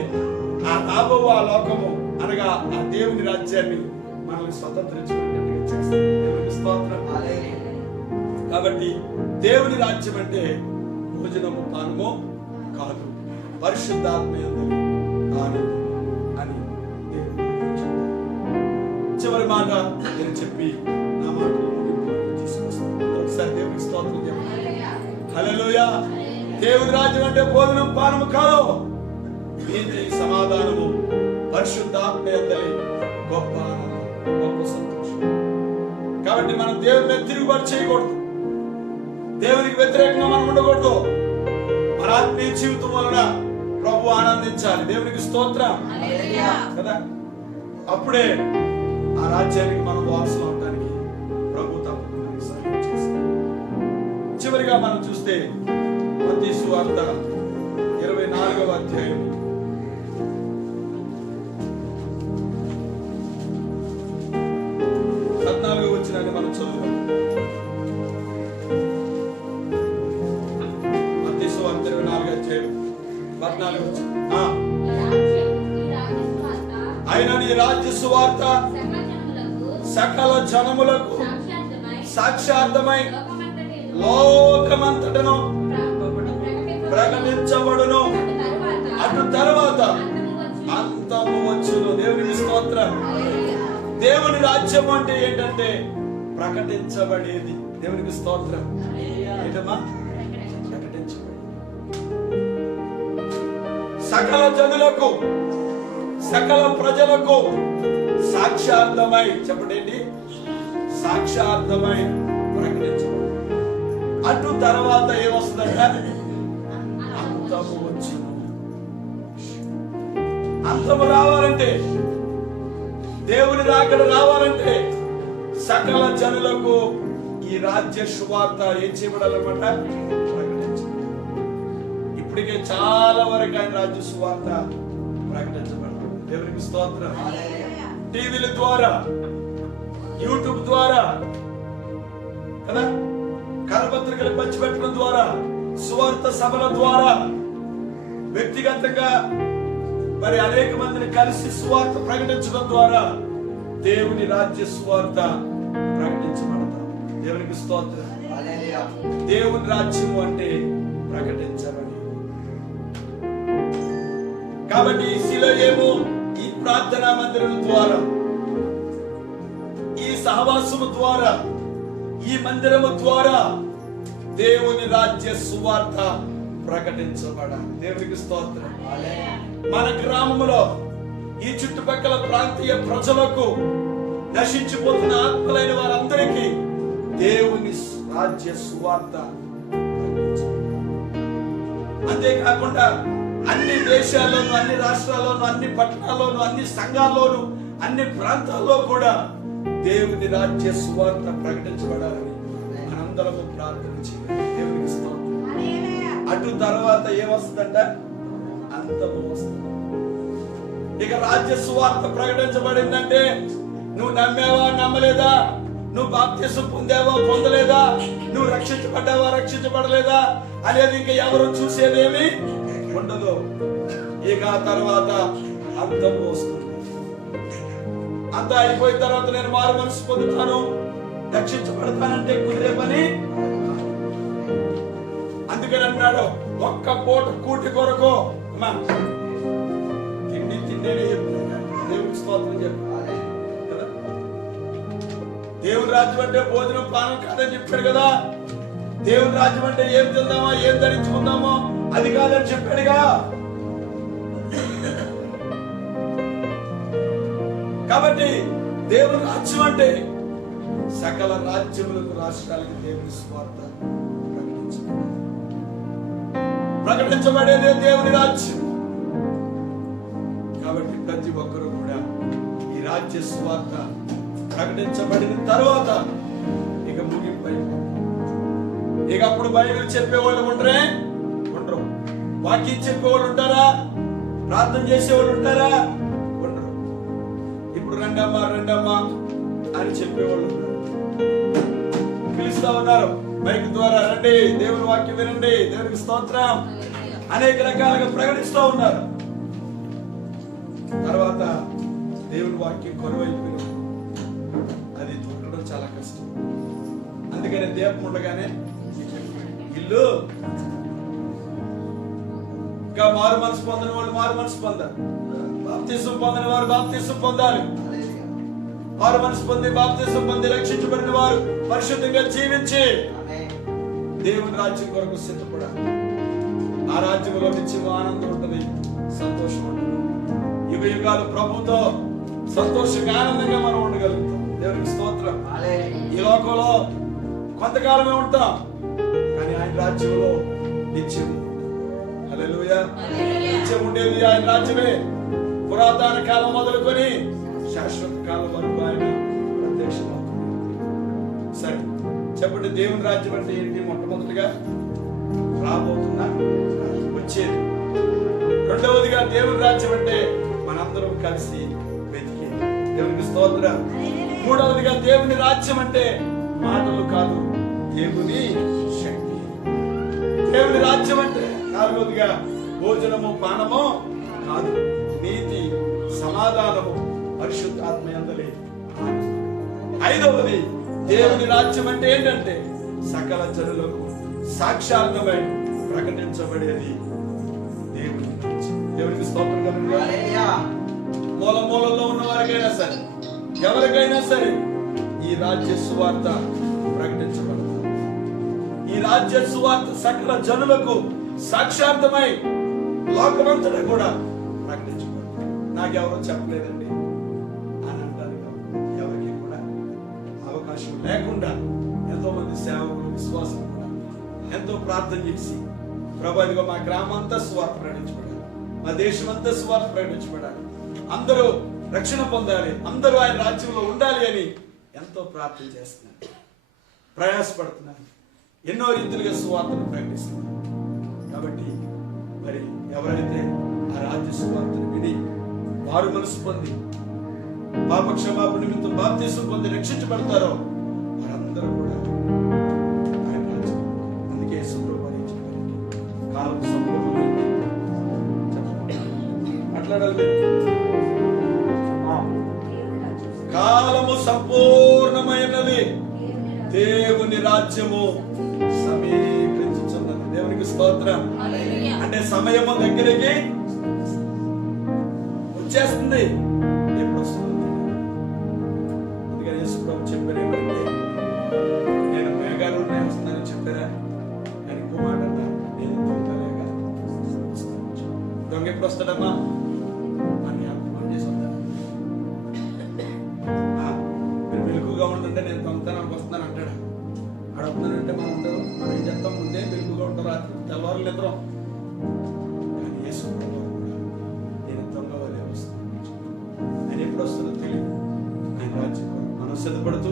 ఆ రాబో ఆ లోకము అనగా ఆ దేవుని రాజ్యాన్ని మనల్ని స్వతంత్రించుకునేట్టుగా చేస్తాడు. దేవునికి స్తోత్రం. కాబట్టి దేవుని రాజ్యం అంటే భోజనము పానము కాదు, పరిశుద్ధాత్మ యందలి ఆనందం అని దేవుడు. చివరి మాట నేను చెప్పి నా మాటలు తీసుకొస్తాను. ఒకసారి దేవునికి స్తోత్రం చెప్పండి. హల్లెలూయా. దేవుని రాజ్యం అంటే భోజనం పానము కాదు, నీతి, సమాధానము, పరిశుద్ధాత్మ యందలి గొప్ప ఆనందం, గొప్ప సంతోషం. కాబట్టి మనం దేవుని మీద తిరుగుబాటు చేయకూడదు, దేవునికి వ్యతిరేకంగా మనం ఉండకూడదు. మన ఆత్మీయ జీవితం వలన ప్రభు ఆనందించాలి. దేవునికి స్తోత్రం కదా. అప్పుడే ఆ రాజ్యానికి మనం వారసులు అవడానికి ప్రభు తప్పకుండా సహాయం చేస్తాడు. చివరిగా మనం చూస్తే మత్తయి సువార్త 24వ అధ్యాయం 14వ వచనాన్ని మనం చదువుదాం. మత్తయి సువార్త 24వ అధ్యాయం 14వ వచనం. ఆయన నీ రాజ్య సువార్త సకల జనములకు సాక్షార్థమై లోకమంతటను ప్రకటించబడును, అటు తర్వాత అంతము వచ్చును. దేవునికి స్తోత్రం. దేవుని రాజ్యం అంటే ఏంటంటే ప్రకటించబడేది. దేవునికి స్తోత్రం. ఏంటమ్మా? ప్రకటించబడేది. సకల జనులకు, సకల ప్రజలకు సాక్షార్థమై, చెప్పండి, సాక్షార్థమై ప్రకటించబడి అటు తర్వాత ఏమొస్తుందంట? అంతము వచ్చును. అంతము రావాలంటే, దేవుని రాకడ రావాలంటే సకల జనులకు ఈ రాజ్య సువార్త ఏం చేయబడాలన్నమాట? ప్రకటించాలి. ఇప్పటికే చాలా వరకు ఆయన రాజ్య సువార్త ప్రకటించబడాలి. దేవునికి స్తోత్రం. టీవీల ద్వారా, యూట్యూబ్ ద్వారా కదా, కరపత్రికలు పంచిపెట్టడం ద్వారా, సువార్త సభల ద్వారా, వ్యక్తిగతంగా మరి అనేక మందిని కలిసి సువార్త ప్రకటించడం ద్వారా దేవుని రాజ్య సువార్త ప్రకటించబడతాం. దేవునికి స్తోత్రం. దేవుని రాజ్యం అంటే ప్రకటించబడి. కాబట్టి ఈ శిలోయేము, ఈ ప్రార్థనా మందిరం ద్వారా, ఈ సహవాసము ద్వారా, ఈ మందిరము ద్వారా దేవుని రాజ్య సువార్త ప్రకటించబడాలి. దేవునికి స్తోత్రం. మన గ్రామంలో, ఈ చుట్టుపక్కల ప్రాంతీయ ప్రజలకు, నశించిపోతున్న ఆత్మలైన వారందరికీ దేవుని రాజ్య సువార్త అంతేకాకుండా అన్ని దేశాల్లోనూ, అన్ని రాష్ట్రాల్లోనూ, అన్ని పట్టణాల్లోనూ, అన్ని సంఘాల్లోనూ, అన్ని ప్రాంతాల్లో కూడా దేవుని రాజ్య సువార్త ప్రకటించబడాలని మనందరము ప్రార్థన చేయాలి. దేవునికి స్తోత్రం. అటు తర్వాత ఏమొస్తుందంట? అంతము వస్తుంది. ఇక రాజ్య సువార్త ప్రకటించబడిందంటే నువ్వు నమ్మావా, నమ్మలేదా, నువ్వు బాప్తిసం పొందావా, పొందలేదా, నువ్వు రక్షించబడ్డావా, రక్షించబడలేదా అనేది ఇంకా ఎవరు చూసేదేమి ఉండదు. ఇక తర్వాత అంతము వస్తుంది. అంతా అయిపోయిన తర్వాత నేను మారు మనసు పొందుతాను, రక్షించబడతానంటే కుదిరే పని. అందుకని అన్నాడు, ఒక్క పూట కూటి కొరకు తిండి తిండేనే చెప్తున్నాడు. దేవునికి స్తోత్రం చెప్పాలి కదా. దేవుని రాజ్యం అంటే భోజనం పానం కాదని చెప్పాడు కదా. దేవుని రాజ్యం అంటే ఏం తిందామా, ఏం ధరించుకుందామో అది కాదని చెప్పాడుగా. కాబట్టి దేవుని రాజ్యం అంటే సకల రాజ్యములకు, రాష్ట్రాలకు దేవుని స్వార్థ ప్రకటించబడేదే దేవుని రాజ్యం. కాబట్టి ప్రతి ఒక్కరూ కూడా ఈ రాజ్య స్వార్థ ప్రకటించబడిన తర్వాత ఇక ముగింపు. ఇక అప్పుడు బైబిల్ చెప్పేవాళ్ళు ఉండరు, వాక్యం చెప్పేవాళ్ళు ఉంటారా, ప్రార్థన చేసేవాళ్ళు ఉంటారా? ఉండరు. ఇప్పుడు రండమ్మా రండమ్మా అని చెప్పేవాళ్ళు పిలుస్తా ఉన్నారు మైక్ ద్వారా, రండి దేవుని వాక్యం వినండి, దేవునికి స్తోత్రం, అనేక రకాలుగా ప్రకటిస్తూ ఉన్నారు. తర్వాత దేవుని వాక్యం కొరవైపోయిన అది దొరకడం చాలా కష్టం. అందుకని దీపం ఉండగానే ఇల్లు ఇంకా మారు మనసు పొందని వాళ్ళు మారు మనసు పొందాలి, బాప్తిసం పొందని వారు బాప్తిసం పొందాలి. మారు మనసు పొంది బాప్తిసం పొంది రక్షించబడిన వారు పరిశుద్ధంగా జీవించి దేవుని రాజ్యం కొరకు సిద్ధపడాలి. ఆ రాజ్యంలో నిత్యం ఆనందం ఉంటుంది, సంతోషం ఉంటుంది. యుగ యుగాలు ప్రభుతో సంతోషంగా ఆనందంగా మనం ఉండగలుగుతాం. దేవునికి స్తోత్రం. ఈ లోకంలో కొంతకాలమే ఉంటాం, కానీ ఆయన రాజ్యంలో నిత్యం. హల్లెలూయా. నిత్యం ఉండేది ఆయన రాజ్యమే. పురాతన కాలం మొదలుకొని శాశ్వత కాలం వరకు ఆయన ప్రత్యక్షమవుతుంది. సరే చెప్పండి, దేవుని రాజ్యం అంటే ఏంటి? మొట్టమొదటిగా రాబోతున్నా వచ్చేది. రెండవదిగా దేవుని రాజ్యం అంటే మనందరం కలిసి వెతికేది. దేవునికి స్తోత్రం. మూడవదిగా దేవుని రాజ్యం అంటే మాటలు కాదు, దేవుని శక్తి. దేవుని రాజ్యం అంటే నాలుగవదిగా భోజనము పానము కాదు, నీతి సమాధానము పరిశుద్ధాత్మ యందలి. ఐదవది దేవుని రాజ్యం అంటే ఏంటంటే సకల జనులకు సాక్షాత్మై ప్రకటించబడేది దేవుని రాజ్యం. దేవునికి స్తోత్రం కలుగును. మూల మూలలో ఉన్న వారికైనా సరే, ఎవరికైనా సరే ఈ రాజ్య సువార్త ప్రకటించబడతారు. ఈ రాజ్య సువార్త సకల జనులకు సాక్షార్థమై లోకమంతటా కూడా ప్రకటించబడతారు. నాకెవరో చెప్పలేదండి అని అంటారు. ఎవరికి కూడా అవకాశం లేకుండా ఎంతో మంది సేవకులు, విశ్వాసం కూడా ఎంతో ప్రార్థన చేసి, ప్రభు ఇదిగో మా గ్రామం అంతా సువార్త ప్రకటించబడాలి, మా దేశం అంతా సువార్త ప్రకటించబడాలి, అందరూ రక్షణ పొందాలి, అందరూ ఆయన రాజ్యంలో ఉండాలి అని ఎంతో ప్రార్థన చేస్తున్నారు, ప్రయాసపడుతున్నారు, ఎన్నో రీతిలుగా సువార్తను ప్రకటిస్తున్నారు. కాబట్టి మరి ఎవరైతే ఆ రాజ్య సువార్తను విని వారు మనసు పొంది పాప క్షమాపణ నిమిత్తం బాప్తిసం పొంది రక్షించబడతారో వారందరూ కూడా ఆయన రాజ్యం. అందుకే కాలం సంపూర్ణమైంది. మాట్లాడాలి. కాలము సంపూర్ణమైనది, దేవుని రాజ్యము సమీపించుచున్నది. దేవునికి స్తోత్రం. అంటే సమయము దగ్గరికి వచ్చేస్తుంది. ఎప్పుడు వస్తుంది? అందుకని యేసుప్రభు చెప్పారు ఏమంటే, నేను మేఘాలు వస్తుందని చెప్పారా? అని ఇంకో మాట అన్నా, నేను దొంగలేగా. దొంగ ఎప్పుడు వస్తాడమ్మా? అని అర్థం చేసి వస్తాను. మీరు మెలుగుగా ఉంటుంటే నేను దొంగతనానికి వస్తున్నాను అంటాడు. అడుగుతున్నానంటే మనం ఉండరు. మనం ఏం చేస్తాం? ముందే మెలుగుగా ఉంటాం, రాత్రి తెల్లవారు నిద్రం. కానీ యేసుప్రభు నేను దొంగ వలే వస్తాను. ఆయన ఎప్పుడు వస్తుందో తెలియదు. ఆయన రాజ్యం మనం సిద్ధపడుతూ,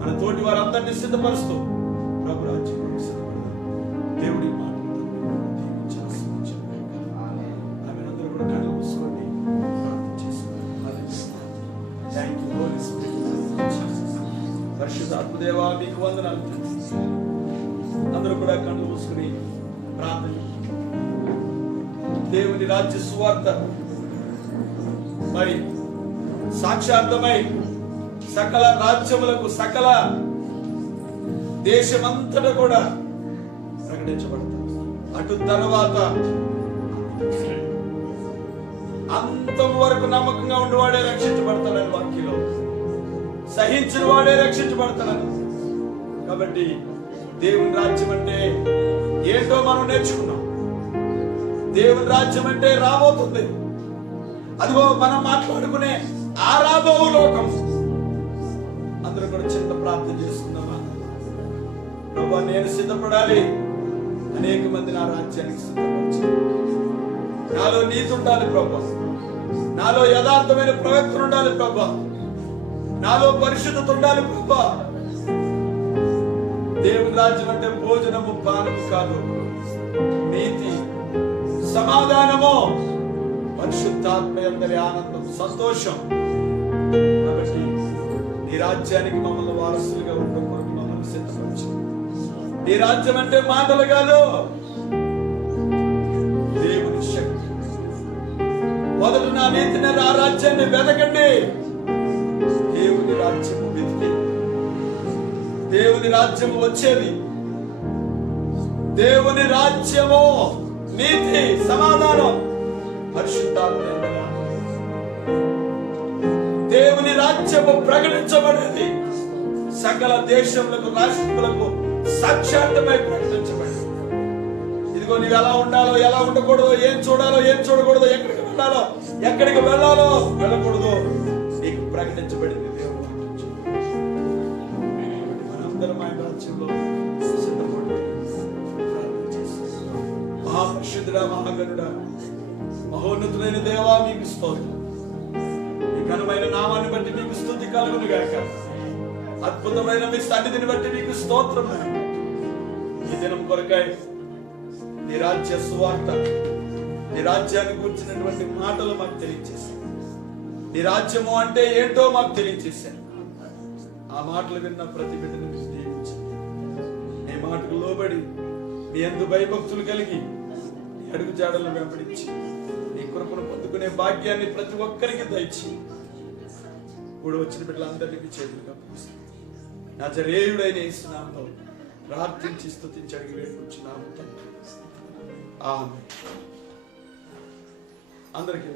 మన తోటి వారందరినీ సిద్ధపరుస్తూ ప్రభు రాజ్యం సిద్ధపడదాం. దేవుడి మాటలతో ఆమె అందరూ కూడా కళ్ళు మూసుకోండి, ప్రార్థన చేసుకుంటాం. Thank you holy spirit. పరిశుద్ధాత్మదేవా మీకు వందనాలు. అందరూ కూడా కళ్ళు మూసుకుని ప్రార్థన. దేవుని రాజ్య సువార్త మరి సాక్షార్థమై సకల రాజ్యములకు, సకల దేశమంతటా కూడా ప్రకటించబడతారు. అటు తర్వాత అంతం వరకు నమ్మకంగా ఉండేవాడే రక్షించబడతాడని వాక్యంలో, సహించిన వాడే రక్షించబడతాడని. కాబట్టి దేవుని రాజ్యం అంటే ఏంటో మనం నేర్చుకున్నాం. దేవుని రాజ్యం అంటే రాబోతుంది. అదిగో మనం మాట్లాడుకునే ఆ రాబో లోకం. అందరూ కూడా చిన్న ప్రార్థన చేసుకుందామా? ప్రభా, నేను సిద్ధపడాలి, అనేక మంది నా రాజ్యానికి సిద్ధపరచు. నాలో నీతి ఉండాలి ప్రభా, నాలో యథార్థమైన ప్రవర్తన ఉండాలి ప్రభా, నాలో పరిశుద్ధత ఉండాలి ప్రభా. దేవుని రాజ్యం అంటే భోజనము పానము కాదు, నీతి, సమాధానము, పరిశుద్ధాత్మ యందలి ఆనందం, సంతోషం. కాబట్టి నీ రాజ్యానికి మమ్మల్ని వారసులుగా ఉండడం కొరకు మమ్మల్ని సిద్ధపరచు. నీ రాజ్యం అంటే మాటలు కాదు, దేవుని శక్తి. మొదట నా నీతిని, నా రాజ్యాన్ని వెతకండి. దేవుని రాజ్యము వెతికి దేవుని రాజ్యము వచ్చేది. దేవుని రాజ్యము నీతి, సమాధానం, పరిశుద్ధాత్మ. దేవుని రాజ్యము ప్రకటించబడేది సకల దేశములకు, రాష్ట్రములకు సాక్షాత్మై ప్రకటించబడింది. ఇదిగో నీవు ఎలా ఉండాలో, ఎలా ఉండకూడదో, ఏం చూడాలో, ఏం చూడకూడదో, ఎక్కడికి వెళ్ళాలో, ఎక్కడికి వెళ్ళాలో, వెళ్ళకూడదో నీకు ప్రకటించబడింది. దేవుడు మనందరం ఆయన రాజ్యంలో సిద్ధపడి మహాపరిశుద్ధుడా, మహాగణుడా, మహోన్నతులైన దేవా, మీకు స్తోత్రం. మీ ఘనమైన నామాన్ని బట్టి మీకు స్తుతి కలుగును గాక. అద్భుతమైన మీ సన్నిధిని బట్టి మీకు స్తోత్రం. ఈ దినం కొరకై నీ రాజ్య సువార్త, నీ రాజ్యాన్ని కూర్చున్నటువంటి మాటలు మాకు తెలియజేశారు. నీ రాజ్యము అంటే ఏంటో మాకు తెలియజేశారు. ఆ మాటలు విన్న ప్రతి బిడ్డను మీరు దీవించండి. నీ మాటకు లోబడి నీ యందు భయభక్తులు కలిగి నీ అడుగు జాడలను వెంబడించి నీ కృపను పొందుకునే భాగ్యాన్ని ప్రతి ఒక్కరికి దయచి కూడా వచ్చిన బిడ్డలందరికీ చేతులుగా నజరేయుడైన యేసు నామములో ప్రార్థించి స్తుతించి అడిగి వేడుకుంటున్నాము తండ్రి. ఆమేన్. అందరికీ